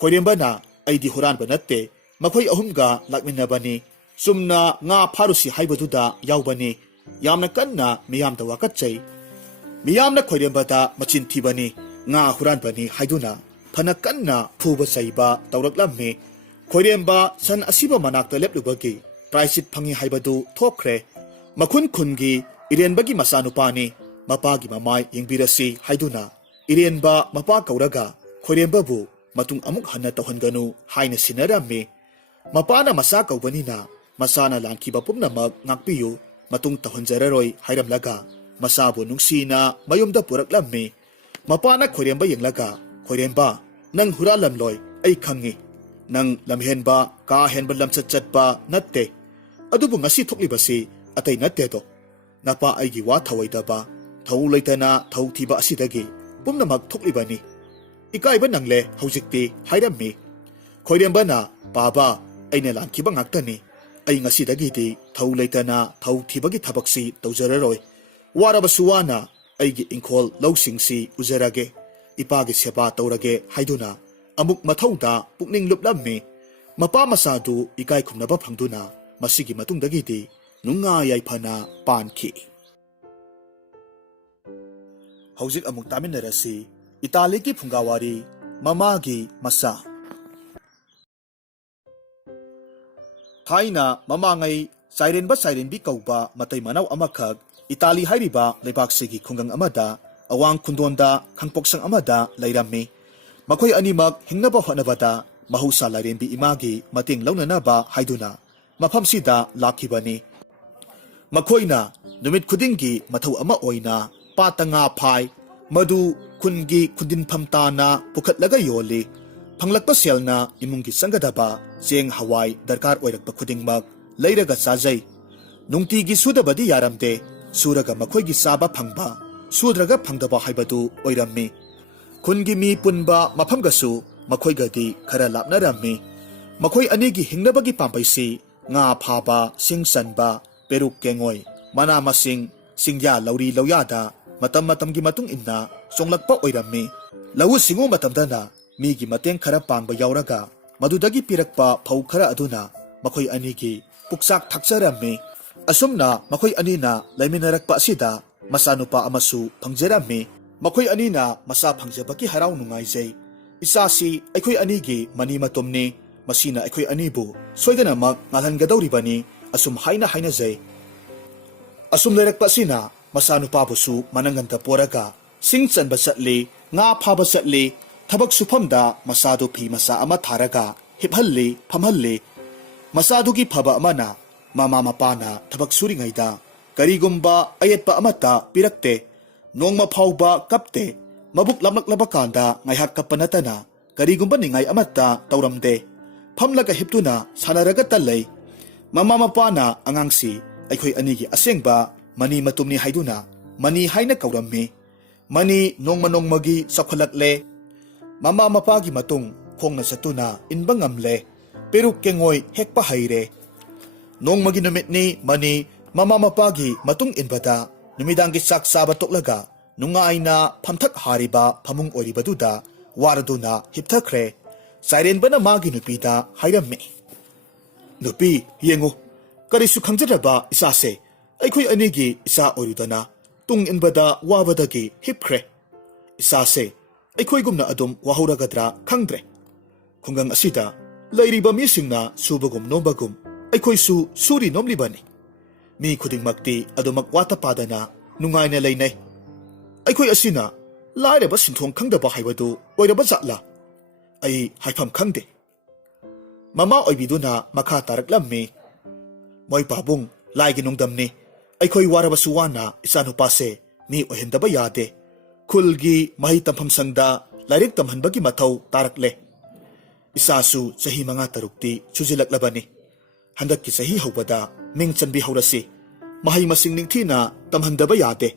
ꯈꯣꯏꯔꯦꯝꯕꯅ "ꯑꯩꯗꯤ ꯍꯨꯔꯥꯟꯕ ꯅꯠꯇꯦ, ꯃꯈꯣꯏ 3ꯒ ꯂꯥꯛꯃꯤꯟꯅꯕꯅꯤ, ꯆꯨꯝꯅ ꯉꯥ ꯐꯥꯔꯨꯁꯤ ꯍꯥꯏꯕꯗꯨꯗ ꯌꯥꯎꯕꯅꯤ", ꯌꯥꯝꯅ ꯀꯟꯅ ꯃꯤꯌꯥꯝꯗ ꯋꯥꯀꯠꯆꯩ꯫ ꯃꯤꯌꯥꯝꯅ ꯈꯣꯏꯔꯦꯝꯕꯗ ꯃꯆꯤꯟ ꯊꯤꯕꯅꯤ, ꯉꯥ ꯍꯨꯔꯥꯟꯕꯅꯤ ꯍꯥꯏꯗꯨꯅ ꯐꯅ ꯀꯟꯅ ꯐꯨꯕ ꯆꯩꯕ ꯇꯧꯔꯛꯂꯝꯃꯤ꯫ ꯈꯣꯏꯔꯦꯝꯕ ꯁꯟ ꯑꯁꯤꯕ ꯃꯅꯥꯛꯇ ꯂꯦꯞꯂꯨꯕꯒꯤ ꯄ꯭ꯔꯥꯏꯆꯤꯠ ꯐꯪꯏ ꯍꯥꯏꯕꯗꯨ ꯊꯣꯛꯈ꯭ꯔꯦ꯫ ꯃꯈꯨꯟ ꯈꯨꯟꯒꯤ ꯏꯔꯦꯟꯕꯒꯤ ꯃꯆꯥꯅꯨꯄꯥꯅꯤ, ꯃꯄꯥꯒꯤ ꯃꯃꯥꯏ ꯌꯦꯡꯕꯤꯔꯁꯤ ꯍꯥꯏꯗꯨꯅ ꯏꯔꯦꯟꯕ ꯃꯄꯥ ꯀꯧꯔꯒ ꯈꯣꯏꯔꯦꯝꯕꯕꯨ ꯃꯇꯨꯡ ꯑꯃꯨꯛ ꯍꯟꯅ ꯇꯧꯍꯟꯒꯅꯨ ꯍꯥꯏꯅ ꯁꯤꯟꯅꯔꯝꯃꯤ꯫ ꯃꯄꯥꯅ ꯃꯆꯥ ꯀꯧꯕꯅꯤꯅ ꯃꯆꯥꯅ ꯂꯥꯟꯈꯤꯕ ꯄꯨꯝꯅꯃꯛ ꯉꯥꯛꯄꯤꯌꯨ, matung tahonjararoi hairamlaga masabu nungsina mayumda puraklammi mapana khoiremba yenglaga khoiremba nang huralamloi ai khangi nang lamhenba ka henba lamchat chatpa natte adubu ngasi thoklibasi atai natte do napa aigi wa thawaidaba thau leitana thau thiba asidagi pumnamak thoklibani ikaiba nangle haujikti hairammi khoirembana baba aina lankiba ngaktani ai ngasidagidi thau leitana thau thibagi thabaksi tawjararoi warabsu wana aigi ingkhol lawsingsi ujarage ipagi seba tawrage haiduna amuk mathauda pukning luplammi mapa masadu ikai khumnaba phangduna masigi matungdagidi nunga yaifana panki haujik amuk taminarasi italiki phungawari mamagi masa Thaina mamangai sairenbi kauba matai manau amakhak Itali hairiba leibaksigi khungang amada awang khundonda khangpoksang amada leirammi makhoi animak hingnaba hotnabada mahusa lairenbi imagi mating launanaba haiduna mafamsida lakhibani makhoina numit khudingi mathau ama oina patanga phai madu khungi khundin phamtana pukhatlaga yoli phanglakpa selna imungi sangadaba cheng hawai darkar oirakpa khudingmak leiraga chajai nungtigi sudabadi yaramde suraga makhoigi saba phangba sudraga phangdaba haibadu oirammi khungi mi punba mafamgasu makhoigadi khara lapnarammi makhoi anigi hingnabagi pampaisi nga phaba singsanba peruk kengoi mana masing singya lauri loyada matamgi matung inna songlakpa oirammi lawu singu matamdana migi mateng khara pangba yauraga madudagi pirakpa phau khara aduna makhoi anigi puksak thakcharammi asumna makhoi anina laiminarakpa asida masanupa amasu phangjarammi makhoi anina masa phangjabaki harau nungaijai isasi aikhoi anigi mani matomni masina aikhoi anibu soidana mak ngalhangadawribani asum haina jai asum lerakpa sina masanupa busu mananganta poraga singchanba chatli nga phaba chatli thabak sufamda masadu phi masa ama tharaga hiphalli phamhalli masadugi phaba amana mama mapana thabak suringaida karigumba ayetpa amata pirakte nongma phauba kapte mabuk lamlaklaba kanda ngaihak kapanatana karigumba ningai amata tauramde phamlaga hiptuna sanaraga tallai mama mapana angangsi aikhoi anigi asengba mani matumni haiduna mani haina kaurammi mani nongmagi sakhalakle mama mapagi matung khongna satuna inba ngamle peruk kengoi hekpa haire nongmagi numitni mani mama mapagi matung inbada numidangi sak saba toklaga nungaina phamthak hariba phamung oribaduda waraduna hipthakre sairenbana magi nupida hairammi nupi yengo karisu khangjaraba isase aikhoi anigi isa orudana tung inbada wabadagi hipkhre isase aikhoi-gumna adum wahuragadra khangdre khungang asida lairiba misingna subagum nombagum aikhoi-su suri nomlibani mi khudingmakti adumak wata padana nungaina leinai aikhoi asina lairaba sinthong khangdaba haibadu oiraba zatla ai haifam khangde mama oibiduna makha taraklammi moi pabung laigi nongdamni aikhoi waraba suwana isanu pase mi ohendaba yade khulgi mahi tampham sangda lairik tamhanbagi mathau tarakle isasu sahi manga tarukti chujilaklabani handakki sahi hobada mingchanbi haurasi mahi masing ningthina tamhandaba yade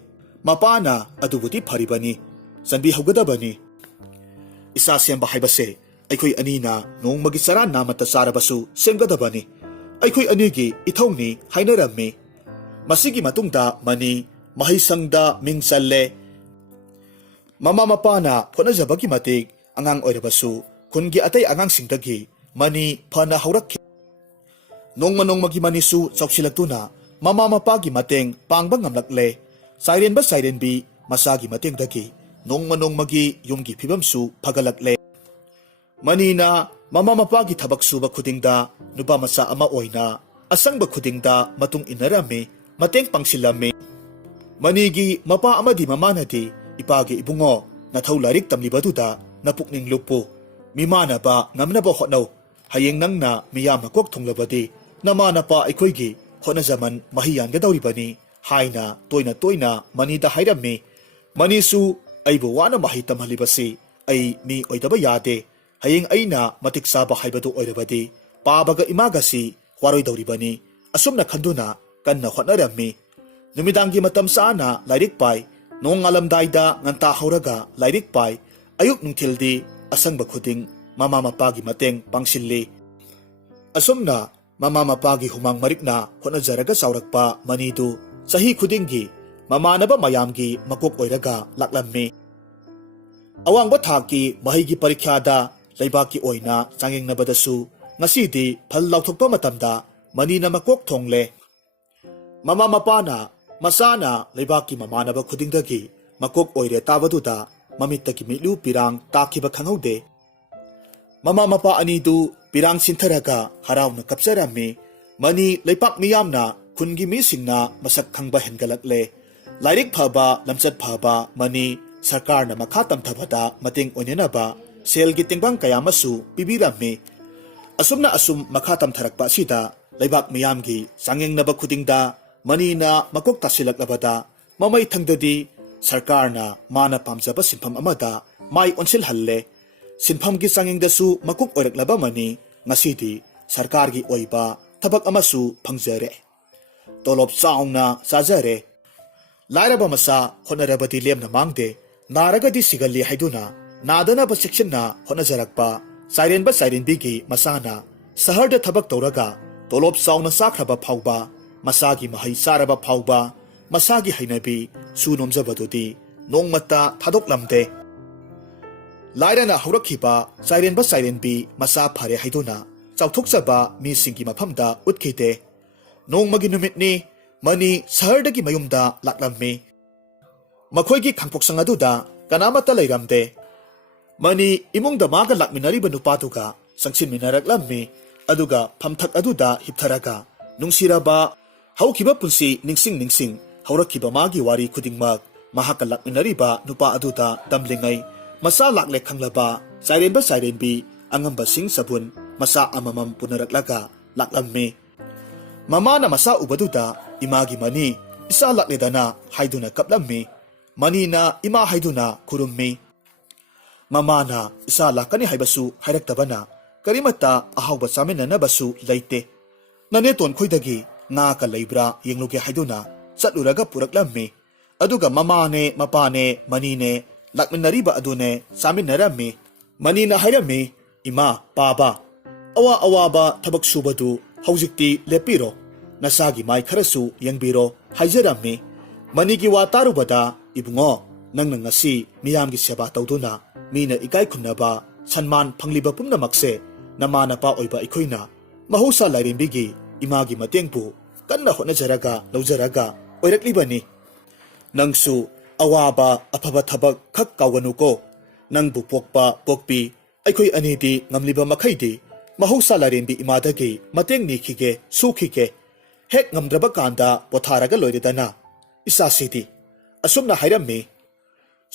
mapana adubuti pharibani chanbi hogadabani isa semba haibase aikhoi anina nongmagi sara namata charabasu semgadabani aikhoi anigi ithongni hainarammi masigi matungda mani mahi sangda mingchalle mama mapana khonajabagi matik angang oirabasu khungi atai angang singdagi mani phana haurakhi nongmagi manisu chauksilatuna mama mapagi mateng pangba ngamlakle sairenbi masagi matengdagi nongmagi yumgi phibamsu phagalakle manina mama mapagi thabak suba khudingda nupa masa ama oina asangba khudingda matung inarami mateng pangsilami manigi mapa amadi mamanadi ipagi ibungo nathau larik tamlibaduda napukning lupu mimana ba ngamnaba hotnau hayeng nangna miyama kok thunglabadi namana pa aikhoigi ꯍꯣꯠꯅꯖꯃꯟ ꯃꯍꯩ ꯌꯥꯟꯒꯗꯧꯔꯤꯕꯅꯤ ꯍꯥꯏꯅ ꯇꯣꯏꯅ ꯃꯅꯤꯗ ꯍꯥꯏꯔꯝꯃꯤ꯫ ꯃꯅꯤꯁꯨ ꯑꯩꯕꯨ ꯋꯥꯅ ꯃꯍꯩ ꯇꯝꯍꯜꯂꯤꯕꯁꯤ ꯑꯩ ꯃꯤ ꯑꯣꯏꯗꯕ ꯌꯥꯗꯦ, ꯍꯌꯦꯡ ꯑꯩꯅ ꯃꯇꯤꯛ ꯆꯥꯕ ꯍꯥꯏꯕꯗꯨ ꯑꯣꯏꯔꯕꯗꯤ ꯄꯥꯕꯒ ꯏꯃꯥꯒꯁꯤ ꯋꯥꯔꯣꯏꯗꯧꯔꯤꯕꯅꯤ ꯑꯁꯨꯝꯅ ꯈꯟꯗꯨꯅ ꯀꯟꯅ ꯍꯣꯠꯅꯔꯝꯃꯤ꯫ ꯅꯨꯃꯤꯗꯥꯡꯒꯤ ꯃꯇꯝ ꯆꯥꯅ ꯂꯥꯏꯔꯤꯛ ꯄꯥꯏ, ꯅꯣꯡꯉꯥꯜꯂꯝꯗꯥꯏꯗ ꯉꯟꯇꯥ ꯍꯧꯔꯒ ꯂꯥꯏꯔꯤꯛ ꯄꯥꯏ, ꯑꯌꯨꯛ ꯅꯨꯡꯊꯤꯜꯗꯤ ꯑꯁꯪꯕ ꯈꯨꯗꯤꯡ ꯃꯃꯥ ꯃꯄꯥꯒꯤ ꯃꯇꯦꯡ ꯄꯥꯡꯁꯤꯜꯂꯤ꯫ ꯑꯁꯨꯝꯅ ꯃꯃꯥ ꯃꯄꯥꯒꯤ ꯍꯨꯃꯥꯡ ꯃꯔꯤꯛꯅ ꯍꯣꯠꯅꯖꯔꯒ ꯆꯥꯎꯔꯛꯄ ꯃꯅꯤꯗꯨ ꯆꯍꯤ ꯈꯨꯗꯤꯡꯒꯤ ꯃꯃꯥꯟꯅꯕ ꯃꯌꯥꯝꯒꯤ ꯃꯀꯣꯛ ꯑꯣꯏꯔꯒ ꯂꯥꯛꯂꯝꯃꯤ꯫ ꯑꯋꯥꯡꯕ ꯊꯥꯛꯀꯤ ꯃꯍꯩꯒꯤ ꯄꯔꯤꯈ꯭ꯌꯥꯗ ꯂꯩꯕꯥꯛꯀꯤ ꯑꯣꯏꯅ ꯆꯥꯡꯌꯦꯡꯅꯕꯗꯁꯨ ꯉꯁꯤꯗꯤ ꯐꯜ ꯂꯥꯎꯊꯣꯛꯄ ꯃꯇꯝꯗ ꯃꯅꯤꯅ ꯃꯀꯣꯛ ꯊꯣꯡꯂꯦ꯫ ꯃꯃꯥ ꯃꯄꯥꯅ ꯃꯆꯥꯅ ꯂꯩꯕꯥꯛꯀꯤ ꯃꯃꯥꯟꯅꯕ ꯈꯨꯗꯤꯡꯗꯒꯤ ꯃꯀꯣꯛ ꯑꯣꯏꯔꯦ ꯇꯥꯕꯗꯨꯗ ꯃꯃꯤꯠꯇꯒꯤ ꯃꯤꯠꯂꯨ ꯄꯤꯔꯥꯡ ꯇꯥꯈꯤꯕ ꯈꯪꯍꯧꯗꯦ꯫ ꯃꯃꯥ ꯃꯄꯥ ꯑꯅꯤꯗꯨ ꯄꯤꯔꯥꯡ ꯁꯤꯟꯊꯔꯒ ꯍꯔꯥꯎꯅ ꯀꯞꯆꯔꯝꯃꯤ꯫ ꯃꯅꯤ ꯂꯩꯄꯥꯛ ꯃꯤꯌꯥꯝꯅ ꯈꯨꯟꯒꯤ ꯃꯤꯁꯤꯡꯅ ꯃꯁꯛ ꯈꯪꯕ ꯍꯦꯟꯒꯠꯂꯛꯂꯦ꯫ ꯂꯥꯏꯔꯤꯛ ꯐꯕ ꯂꯝꯆꯠ ꯐꯕ ꯃꯅꯤ ꯁꯔꯀꯥꯔꯅ ꯃꯈꯥ ꯇꯝꯊꯕꯗ ꯃꯇꯦꯡ ꯑꯣꯏꯅꯅꯕ ꯁꯦꯜꯒꯤ ꯇꯦꯡꯕꯥꯡ ꯀꯌꯥ ꯑꯃꯁꯨ ꯄꯤꯕꯤꯔꯝꯃꯤ꯫ ꯑꯁꯨꯝꯅ ꯃꯈꯥ ꯇꯝꯊꯔꯛꯄ ꯑꯁꯤꯗ ꯂꯩꯕꯥꯛ ꯃꯤꯌꯥꯝꯒꯤ ꯆꯥꯡꯌꯦꯡꯅꯕ ꯈꯨꯗꯤꯡꯗ ꯃꯅꯤꯅ ꯃꯀꯣꯛ ꯇꯥꯁꯤꯜꯂꯛꯂꯕꯗ ꯃꯃꯩ ꯊꯪꯗꯗꯤ ꯁꯔꯀꯥꯔꯅ ꯃꯥꯅ ꯄꯥꯝꯖꯕ ꯁꯤꯟꯐꯝ ꯑꯃꯗ ꯃꯥꯏ ꯑꯣꯟꯁꯤꯜꯍꯜꯂꯦ꯫ ꯁꯤꯟꯐꯝꯒꯤ ꯆꯥꯡꯌꯦꯡꯗꯁꯨ ꯃꯀꯣꯛ ꯑꯣꯏꯔꯛꯂꯕ ꯃꯅꯤ ꯉꯁꯤꯗꯤ ꯁꯔꯀꯥꯔꯒꯤ ꯑꯣꯏꯕ ꯊꯕꯛ ꯑꯃꯁꯨ ꯐꯪꯖꯔꯦ, ꯇꯣꯂꯣꯞ ꯆꯥꯎꯅ ꯆꯥꯖꯔꯦ꯫ ꯂꯥꯏꯔꯕ ꯃꯆꯥ ꯍꯣꯠꯅꯔꯕꯗꯤ ꯂꯦꯝꯅ ꯃꯥꯡꯗꯦ, ꯅꯥꯔꯒꯗꯤ ꯁꯤꯒꯜꯂꯤ ꯍꯥꯏꯗꯨꯅ ꯅꯥꯗꯅꯕ ꯆꯦꯛꯁꯤꯟꯅ ꯍꯣꯠꯅꯖꯔꯛꯄ ꯆꯥꯏꯔꯦꯟꯕ ꯆꯥꯏꯔꯦꯟꯕꯤꯒꯤ ꯃꯆꯥꯅ ꯁꯍꯔꯗ ꯊꯕꯛ ꯇꯧꯔꯒ ꯇꯣꯂꯣꯞ ꯆꯥꯎꯅ ꯆꯥꯈ꯭ꯔꯕ ꯐꯥꯎꯕ, ꯃꯁꯥꯒꯤ ꯃꯍꯩ ꯆꯥꯔꯕ ꯐꯥꯎꯕ, ꯃꯁꯥꯒꯤ ꯍꯩꯅꯕꯤ ꯁꯨ ꯅꯣꯝꯖꯕꯗꯨꯗꯤ ꯅꯣꯡꯃꯇ ꯊꯥꯗꯣꯛꯂꯝꯗꯦ꯫ ꯂꯥꯏꯔꯅ ꯍꯧꯔꯛꯈꯤꯕ ꯆꯥꯏꯔꯦꯟꯕ ꯆꯥꯏꯔꯦꯟꯕꯤ ꯃꯆꯥ ꯐꯔꯦ ꯍꯥꯏꯗꯨꯅ ꯆꯥꯎꯊꯣꯛꯆꯕ ꯃꯤꯁꯤꯡꯒꯤ ꯃꯐꯝꯗ ꯎꯠꯈꯤꯗꯦ꯫ ꯅꯣꯡꯃꯒꯤ ꯅꯨꯃꯤꯠꯅꯤ ꯃꯅꯤ ꯁꯍꯔꯗꯒꯤ ꯃꯌꯨꯝꯗ ꯂꯥꯛꯂꯝꯃꯤ꯫ ꯃꯈꯣꯏꯒꯤ ꯈꯥꯡꯄꯣꯛꯁꯪ ꯑꯗꯨꯗ ꯀꯅꯥꯃꯠꯇ ꯂꯩꯔꯝꯗꯦ꯫ ꯃꯅꯤ ꯏꯃꯨꯡꯗ ꯃꯥꯒ ꯂꯥꯛꯃꯤꯟꯅꯔꯤꯕ ꯅꯨꯄꯥꯗꯨꯒ ꯆꯪꯁꯤꯟꯃꯤꯟꯅꯔꯛꯂꯝꯃꯤ꯫ ꯑꯗꯨꯒ ꯐꯝꯊꯛ ꯑꯗꯨꯗ ꯍꯤꯞꯊꯔꯒ ꯅꯨꯡꯁꯤꯔꯕ ꯍꯧꯈꯤꯕ ꯄꯨꯟꯁꯤ ꯅꯤꯡꯁꯤꯡ ꯍꯧꯔꯛꯈꯤꯕ ꯃꯥꯒꯤ ꯋꯥꯔꯤ ꯈꯨꯗꯤꯡꯃꯛ ꯃꯍꯥꯛꯀ ꯂꯥꯛꯃꯤꯟꯅꯔꯤꯕ ꯅꯨꯄꯥ ꯑꯗꯨꯗ ꯇꯝꯂꯤꯉꯩ ꯃꯆꯥ ꯂꯥꯛꯂꯦ ꯈꯪꯂꯕ ꯆꯥꯏꯔꯦꯟꯕ ꯆꯥꯏꯔꯦꯟꯕꯤ ꯑꯉꯝꯕꯁꯤꯡ ꯆꯕꯨꯟ ꯃꯆꯥ ꯑꯃꯃꯝ ꯄꯨꯅꯔꯛꯂꯒ ꯂꯥꯛꯂꯝꯃꯤ꯫ ꯃꯃꯥꯅ ꯃꯆꯥ ꯎꯕꯗꯨꯗ ꯏꯃꯥꯒꯤ ꯃꯅꯤ ꯏꯆꯥ ꯂꯥꯛꯂꯦꯗꯅ ꯍꯥꯏꯗꯨꯅ ꯀꯞꯂꯝꯃꯤ꯫ ꯃꯅꯤꯅ ꯏꯃꯥ ꯍꯥꯏꯗꯨꯅ ꯈꯨꯔꯨꯝꯃꯤ꯫ ꯃꯃꯥꯅ ꯏꯆꯥ ꯂꯥꯛꯀꯅꯤ ꯍꯥꯏꯕꯁꯨ ꯍꯥꯏꯔꯛꯇꯕꯅ ꯀꯔꯤꯃꯠꯇ ꯑꯍꯥꯎꯕ ꯆꯥꯃꯤꯟꯅꯅꯕꯁꯨ ꯂꯩꯇꯦ꯫ ꯅꯅꯦꯇꯣꯟ ꯈꯣꯏꯗꯒꯤ ꯉꯥꯀ ꯂꯩꯕ꯭ꯔꯥ ꯌꯦꯡꯂꯨꯒꯦ ꯍꯥꯏꯗꯨꯅ ꯆꯠꯂꯨꯔꯒ ꯄꯨꯔꯛꯂꯝꯃꯤ꯫ ꯑꯗꯨꯒ ꯃꯃꯥꯅꯦ ꯃꯄꯥꯅꯦ ꯃꯅꯤꯅꯦ ꯂꯥꯛꯃꯤꯟꯅꯔꯤꯕ ꯑꯗꯨꯅꯦ ꯆꯥꯃꯤꯟꯅꯔꯝꯃꯤ꯫ ꯃꯅꯤꯅ ꯍꯥꯏꯔꯝꯃꯤ, ꯏꯃꯥ ꯄꯥꯕ, ꯑꯋꯥꯕ ꯊꯕꯛ ꯁꯨꯕꯗꯨ ꯍꯧꯖꯤꯛꯇꯤ ꯂꯦꯞꯄꯤꯔꯣ, ꯅꯁꯥꯒꯤ ꯃꯥꯏ ꯈꯔꯁꯨ ꯌꯦꯡꯕꯤꯔꯣ ꯍꯥꯏꯖꯔꯝꯃꯤ꯫ ꯃꯅꯤꯒꯤ ꯋꯥ ꯇꯥꯔꯨꯕꯗ ꯏꯕꯨꯡꯉꯣ, ꯅꯪꯅ ꯉꯁꯤ ꯃꯤꯌꯥꯝꯒꯤ ꯁꯦꯕꯥ ꯇꯧꯗꯨꯅ ꯃꯤꯅ ꯏꯀꯥꯏ ꯈꯨꯝꯅꯕ ꯁꯟꯃꯥꯟ ꯐꯪꯂꯤꯕ ꯄꯨꯝꯅꯃꯛꯁꯦ ꯅꯃꯥ ꯅꯄꯥ ꯑꯣꯏꯕ ꯑꯩꯈꯣꯏꯅ ꯃꯍꯧꯁꯥ ꯂꯥꯏꯔꯦꯝꯕꯤꯒꯤ ꯏꯃꯥꯒꯤ ꯃꯇꯦꯡꯕꯨ ꯀꯟꯅ ꯍꯣꯠꯅꯖꯔꯒ ꯂꯧꯖꯔꯒ ꯑꯣꯏꯔꯛꯂꯤꯕꯅꯤ꯫ ꯅꯪꯁꯨ ꯑꯋꯥꯕ ꯑꯐꯕ ꯊꯕꯛ ꯈꯛ ꯀꯥꯎꯒꯅꯨꯀꯣ꯫ ꯅꯪꯕꯨ ꯄꯣꯛꯄ ꯄꯣꯛꯄꯤ ꯑꯩꯈꯣꯏ ꯑꯅꯤꯗꯤ ꯉꯝꯂꯤꯕ ꯃꯈꯩꯗꯤ ꯃꯍꯧꯁꯥ ꯂꯥꯏꯔꯦꯝꯕꯤ ꯏꯃꯥꯗꯒꯤ ꯃꯇꯦꯡ ꯅꯤꯈꯤꯒꯦ, ꯁꯨꯈꯤꯒꯦ꯫ ꯍꯦꯛ ꯉꯝꯗ꯭ꯔꯕ ꯀꯥꯟꯗ ꯄꯣꯊꯥꯔꯒ ꯂꯣꯏꯔꯦꯗꯅ ꯏꯆꯥꯁꯤꯗꯤ꯫ ꯑꯁꯨꯝꯅ ꯍꯥꯏꯔꯝꯃꯤ꯫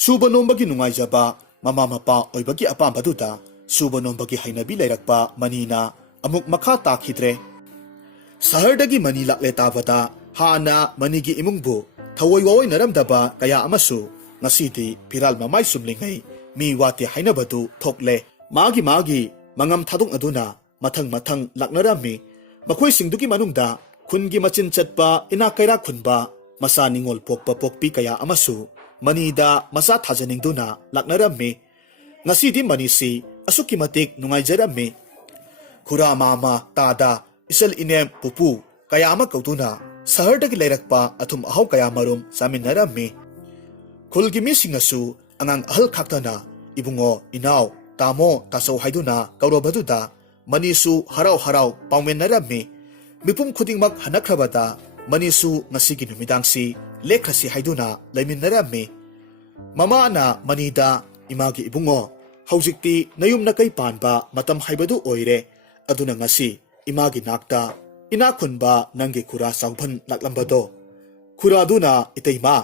ꯁꯨꯕ ꯅꯣꯝꯕꯒꯤ ꯅꯨꯡꯉꯥꯏꯖꯕ ꯃꯃꯥ ꯃꯄꯥ ꯑꯣꯏꯕꯒꯤ ꯑꯄꯥꯝꯕꯗꯨꯗ ꯁꯨꯕ ꯅꯣꯝꯕꯒꯤ ꯍꯩꯅꯕꯤ ꯂꯩꯔꯛꯄ ꯃꯅꯤꯅ ꯑꯃꯨꯛ ꯃꯈꯥ ꯇꯥꯈꯤꯗ꯭ꯔꯦ꯫ ꯁꯍꯔꯗꯒꯤ ꯃꯅꯤ ꯂꯥꯛꯂꯦ ꯇꯥꯕꯗ ꯍꯥꯟꯅ ꯃꯅꯤꯒꯤ ꯏꯃꯨꯡꯕꯨ ꯊꯑꯣꯏ ꯋꯥꯑꯣꯏꯅꯔꯝꯗꯕ ꯀꯌꯥ ꯑꯃꯁꯨ ꯉꯁꯤꯗꯤ ꯐꯤꯔꯥꯜ ꯃꯃꯥꯏ ꯆꯨꯝꯂꯤꯉꯩ ꯃꯤ ꯋꯥꯠꯇꯦ ꯍꯥꯏꯅꯕꯗꯨ ꯊꯣꯛꯂꯦ꯫ ꯃꯥꯒꯤ ꯃꯉꯝ ꯊꯥꯗꯣꯛꯅꯗꯨꯅ ꯃꯊꯪ ꯂꯥꯛꯅꯔꯝꯃꯤ꯫ ꯃꯈꯣꯏꯁꯤꯡꯗꯨꯒꯤ ꯃꯅꯨꯡꯗ ꯈꯨꯟꯒꯤ ꯃꯆꯤꯟ ꯆꯠꯄ ꯏꯅꯥꯛ ꯀꯩꯔꯥꯛ ꯈꯨꯟꯕ ꯃꯆꯥ ꯅꯤꯉꯣꯜ ꯄꯣꯛꯄ ꯄꯣꯛꯄꯤ ꯀꯌꯥ ꯑꯃꯁꯨ ꯃꯅꯤꯗ ꯃꯆꯥ ꯊꯥꯖꯅꯤꯡꯗꯨꯅ ꯂꯥꯛꯅꯔꯝꯃꯤ꯫ ꯉꯁꯤꯗꯤ ꯃꯅꯤꯁꯤ ꯑꯁꯨꯛꯀꯤ ꯃꯇꯤꯛ ꯅꯨꯡꯉꯥꯏꯖꯔꯝꯃꯤ꯫ ꯈꯨꯔꯥ ꯃꯥꯃꯥ ꯇꯥꯗꯥ ꯏꯆꯜ ꯏꯅꯦꯝ ꯄꯨꯄꯨ ꯀꯌꯥ ꯑꯃ ꯀꯧꯗꯨꯅ ꯁꯍꯔꯗꯒꯤ ꯂꯩꯔꯛꯄ ꯑꯊꯨꯝ ꯑꯍꯥꯎ ꯀꯌꯥ ꯃꯔꯨꯝ ꯆꯥꯃꯤꯟꯅꯔꯝꯃꯤ꯫ ꯈꯨꯜꯒꯤ ꯃꯤꯁꯤꯡꯅꯁꯨ ꯑꯉꯥꯡ ꯑꯍꯜ ꯈꯥꯛꯇꯅ ꯏꯕꯨꯡꯉꯣ, ꯏꯅꯥꯎ, ꯇꯥꯃꯣ, ꯇꯥꯆꯧ ꯍꯥꯏꯗꯨꯅ ꯀꯧꯔꯕꯗꯨꯗ ꯃꯅꯤꯁꯨ ꯍꯔꯥꯎ ꯄꯥꯎꯃꯤꯟꯅꯔꯝꯃꯤ꯫ ꯃꯤꯄꯨꯝ ꯈꯨꯗꯤꯡꯃꯛ ꯍꯟꯅꯈ꯭ꯔꯕꯗ ꯃꯅꯤꯁꯨ ꯉꯁꯤꯒꯤ ꯅꯨꯃꯤꯗꯥꯡꯁꯤ ꯂꯦꯛꯈ꯭ꯔꯁꯤ ꯍꯥꯏꯗꯨꯅ ꯂꯩꯃꯤꯟꯅꯔꯝꯃꯤ꯫ ꯃꯃꯥꯅ ꯃꯅꯤꯗ, ꯏꯃꯥꯒꯤ ꯏꯕꯨꯡꯉꯣ, ꯍꯧꯖꯤꯛꯇꯤ ꯅꯌꯨꯝ ꯅꯀꯩ ꯄꯥꯟꯕ ꯃꯇꯝ ꯍꯥꯏꯕꯗꯨ ꯑꯣꯏꯔꯦ꯫ ꯑꯗꯨꯅ ꯉꯁꯤ ꯏꯃꯥꯒꯤ ꯅꯥꯛꯇ ꯏꯅꯥꯛ ꯈꯨꯟꯕ ꯅꯪꯒꯤ ꯈꯨꯔꯥ ꯆꯥꯎꯐꯟ ꯂꯥꯛꯂꯝꯕꯗꯣ, ꯈꯨꯔꯥꯗꯨꯅ ꯏꯇꯩꯃꯥ,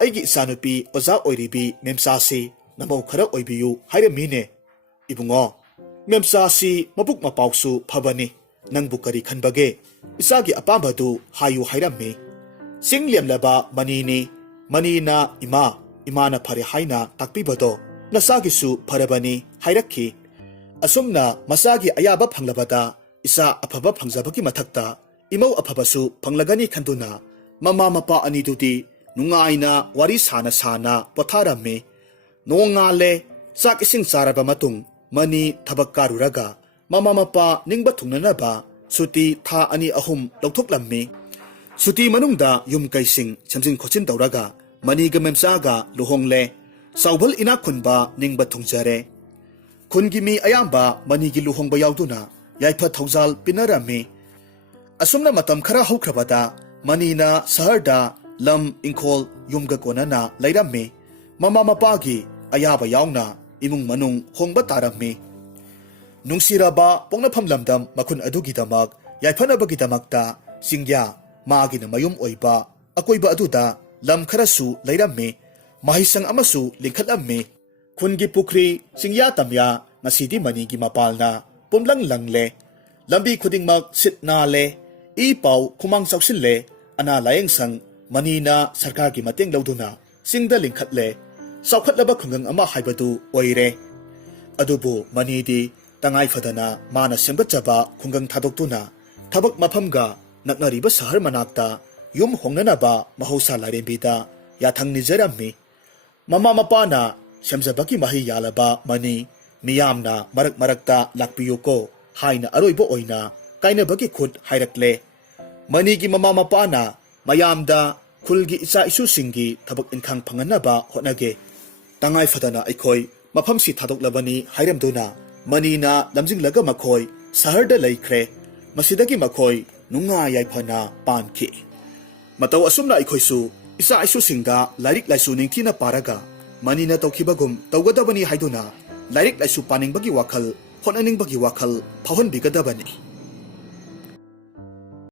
ꯑꯩꯒꯤ ꯏꯆꯥꯅꯨꯄꯤ ꯑꯣꯖꯥ ꯑꯣꯏꯔꯤꯕꯤ ꯃꯦꯝꯆꯥꯁꯤ ꯅꯃꯧ ꯈꯔ ꯑꯣꯏꯕꯤꯌꯨ ꯍꯥꯏꯔꯝꯃꯤꯅꯦ꯫ ꯏꯕꯨꯡꯉꯣ, ꯃꯦꯝꯆꯥꯁꯤ ꯃꯕꯨꯛ ꯃꯄꯥꯎꯁꯨ ꯐꯕꯅꯤ, ꯅꯪꯕꯨ ꯀꯔꯤ ꯈꯟꯕꯒꯦ ꯏꯆꯥꯒꯤ ꯑꯄꯥꯝꯕꯗꯨ ꯍꯥꯏꯌꯨ ꯍꯥꯏꯔꯝꯃꯤ ꯆꯤꯡ ꯂꯦꯝꯂꯕ ꯃꯅꯤꯅꯤ ꯃꯅꯤꯅ ꯏꯃꯥꯅ ꯐꯔꯦ ꯍꯥꯏꯅ ꯇꯥꯛꯄꯤꯕꯗꯣ ꯅꯆꯥꯒꯤꯁꯨ ꯐꯔꯕꯅꯤ ꯍꯥꯏꯔꯛꯈꯤ ꯑꯁꯨꯝꯅ ꯃꯆꯥꯒꯤ ꯑꯌꯥꯕ ꯐꯪꯂꯕꯗ ꯏꯆꯥ ꯑꯐꯕ ꯐꯪꯖꯕꯒꯤ ꯃꯊꯛꯇ ꯏꯃꯧ ꯑꯐꯕꯁꯨ ꯐꯪꯂꯒꯅꯤ ꯈꯟꯗꯨꯅ ꯃꯃꯥ ꯃꯄꯥ ꯑꯅꯤꯗꯨꯗꯤ ꯅꯨꯡꯉꯥꯏꯅ ꯋꯥꯔꯤ ꯁꯥꯅ ꯁꯥꯅ ꯄꯣꯊꯥꯔꯝꯃꯤ ꯅꯣꯡ ꯉꯥꯜꯂꯦ ꯆꯥꯛ ꯏꯁꯤꯡ ꯆꯥꯔꯕ ꯃꯇꯨꯡ ꯃꯅꯤ ꯊꯕꯛ ꯀꯥꯔꯨꯔꯒ ꯃꯃꯥ ꯃꯄꯥ ꯅꯤꯡꯕ ꯊꯨꯡꯅꯅꯕ ꯁꯨꯇꯤ ꯊꯥ 2-3 ꯂꯧꯊꯣꯛꯂꯝꯃꯤ ꯁꯨꯇꯤ ꯃꯅꯨꯡꯗ ꯌꯨꯝ ꯀꯩꯁꯤꯡ ꯁꯦꯝꯖꯤꯟ ꯈꯣꯠꯆꯤꯟ ꯇꯧꯔꯒ ꯃꯅꯤꯒ ꯃꯦꯝꯆꯥꯒ ꯂꯨꯍꯣꯡꯂꯦ ꯆꯥꯎꯕꯜ ꯏꯅꯥꯛ ꯈꯨꯟꯕ ꯅꯤꯡꯕ ꯊꯨꯡꯖꯔꯦ ꯈꯨꯟꯒꯤ ꯃꯤ ꯑꯌꯥꯝꯕ ꯃꯅꯤꯒꯤ ꯂꯨꯍꯣꯡꯕ ꯌꯥꯎꯗꯨꯅ ꯌꯥꯏꯐ ꯊꯧꯖꯥꯜ ꯄꯤꯅꯔꯝꯃꯤ ꯑꯁꯨꯝꯅ ꯃꯇꯝ ꯈꯔ ꯍꯧꯈ꯭ꯔꯕꯗ ꯃꯅꯤꯅ ꯁꯍꯔꯗ ꯂꯝ ꯏꯪꯈꯣꯜ ꯌꯨꯝꯒ ꯀꯣꯟꯅꯅ ꯂꯩꯔꯝꯃꯤ ꯃꯃꯥ ꯃꯄꯥꯒꯤ ꯑꯌꯥꯕ ꯌꯥꯎꯅ ꯏꯃꯨꯡ ꯃꯅꯨꯡ ꯍꯣꯡꯕ ꯇꯥꯔꯝꯃꯤ ꯅꯨꯡꯁꯤꯔꯕ ꯄꯣꯛꯅꯐꯝ ꯂꯝꯗꯝ ꯃꯈꯨꯟ ꯑꯗꯨꯒꯤꯗꯃꯛ ꯌꯥꯏꯐꯅꯕꯒꯤꯗꯃꯛꯇ ꯆꯤꯡꯌꯥ ꯃꯥꯒꯤꯅ ꯃꯌꯨꯝ ꯑꯣꯏꯕ ꯑꯀꯣꯏꯕ ꯑꯗꯨꯗ ꯂꯝ ꯈꯔꯁꯨ ꯂꯩꯔꯝꯃꯤ ꯃꯍꯩꯁꯪ ꯑꯃꯁꯨ ꯂꯤꯡꯈꯠꯂꯝꯃꯤ ꯈꯨꯟꯒꯤ ꯄꯨꯈ꯭ꯔꯤ ꯆꯤꯡꯌꯥ ꯇꯝꯌꯥ ꯉꯁꯤꯗꯤ ꯃꯅꯤꯒꯤ ꯃꯄꯥꯜꯅ ꯄꯨꯝꯂꯪ ꯂꯪꯂꯦ ꯂꯝꯕꯤ ꯈꯨꯗꯤꯡꯃꯛ ꯁꯤꯠ ꯅꯥꯜꯂꯦ ꯏ ꯄꯥꯎ ꯈꯨꯃꯥꯡ ꯆꯥꯎꯁꯤꯜꯂꯦ ꯑꯅꯥ ꯂꯥꯌꯦꯡꯁꯪ ꯃꯅꯤꯅ ꯁꯔꯀꯥꯔꯒꯤ ꯃꯇꯦꯡ ꯂꯧꯗꯨꯅ ꯆꯤꯡꯗ ꯂꯤꯡꯈꯠꯂꯦ ꯆꯥꯎꯈꯠꯂꯕ ꯈꯨꯡꯒꯪ ꯑꯃ ꯍꯥꯏꯕꯗꯨ ꯑꯣꯏꯔꯦ ꯑꯗꯨꯕꯨ ꯃꯅꯤꯗꯤ ꯇꯉꯥꯏ ꯐꯗꯅ ꯃꯥꯅ ꯁꯦꯝꯒꯠꯆꯕ ꯈꯨꯡꯒꯪ ꯊꯥꯗꯣꯛꯇꯨꯅ ꯊꯕꯛ ꯃꯐꯝꯒ ꯅꯛꯅꯔꯤꯕ ꯁꯍꯔ ꯃꯅꯥꯛꯇ ꯌꯨꯝ ꯍꯣꯡꯅꯅꯕ ꯃꯍꯧꯁꯥ ꯂꯥꯏꯔꯦꯝꯕꯤꯗ ꯌꯥꯊꯪ ꯅꯤꯖꯔꯝꯃꯤ ꯃꯃꯥ ꯃꯄꯥꯅ ꯁꯦꯝꯖꯕꯒꯤ ꯃꯍꯩ ꯌꯥꯜꯂꯕ ꯃꯅꯤ ꯃꯤꯌꯥꯝꯅ ꯃꯔꯛ ꯃꯔꯛꯇ ꯂꯥꯛꯄꯤꯌꯨꯀꯣ ꯍꯥꯏꯅ ꯑꯔꯣꯏꯕ ꯑꯣꯏꯅ ꯀꯥꯏꯅꯕꯒꯤ ꯈꯨꯠ ꯍꯥꯏꯔꯛꯂꯦ ꯃꯅꯤꯒꯤ ꯃꯃꯥ ꯃꯄꯥꯅ ꯃꯌꯥꯝꯗ ꯈꯨꯜꯒꯤ ꯏꯆꯥ ꯏꯁꯨꯁꯤꯡꯒꯤ ꯊꯕꯛ ꯏꯟꯈꯥꯡ ꯐꯪꯍꯟꯅꯕ ꯍꯣꯠꯅꯒꯦ ꯇꯉꯥꯏ ꯐꯗꯅ ꯑꯩꯈꯣꯏ ꯃꯐꯝꯁꯤ ꯊꯥꯗꯣꯛꯂꯕꯅꯤ ꯍꯥꯏꯔꯝꯗꯨꯅ ꯃꯅꯤꯅ ꯂꯝꯖꯤꯡꯂꯒ ꯃꯈꯣꯏ ꯁꯍꯔꯗ ꯂꯩꯈ꯭ꯔꯦ ꯃꯁꯤꯗꯒꯤ ꯃꯈꯣꯏ ꯅꯨꯡꯉꯥꯏ ꯌꯥꯏꯐꯅ ꯄꯥꯟꯈꯤ ꯃꯇꯧ ꯑꯁꯨꯝꯅ ꯑꯩꯈꯣꯏꯁꯨ ꯏꯆꯥ ꯏꯁꯨꯁꯤꯡꯗ ꯂꯥꯏꯔꯤꯛ ꯂꯥꯏꯁꯨ ꯅꯤꯡꯊꯤꯅ ꯄꯥꯔꯒ ꯃꯅꯤꯅ ꯇꯧꯈꯤꯕꯒꯨꯝ ꯇꯧꯒꯗꯕꯅꯤ ꯍꯥꯏꯗꯨꯅ ꯂꯥꯏꯔꯤꯛ ꯂꯥꯏꯁꯨ ꯄꯥꯅꯤꯡꯕꯒꯤ ꯋꯥꯈꯜ ꯍꯣꯠꯅꯅꯤꯡꯕꯒꯤ ꯋꯥꯈꯜ ꯐꯥꯎꯍꯟꯕꯤꯒꯗꯕꯅꯤ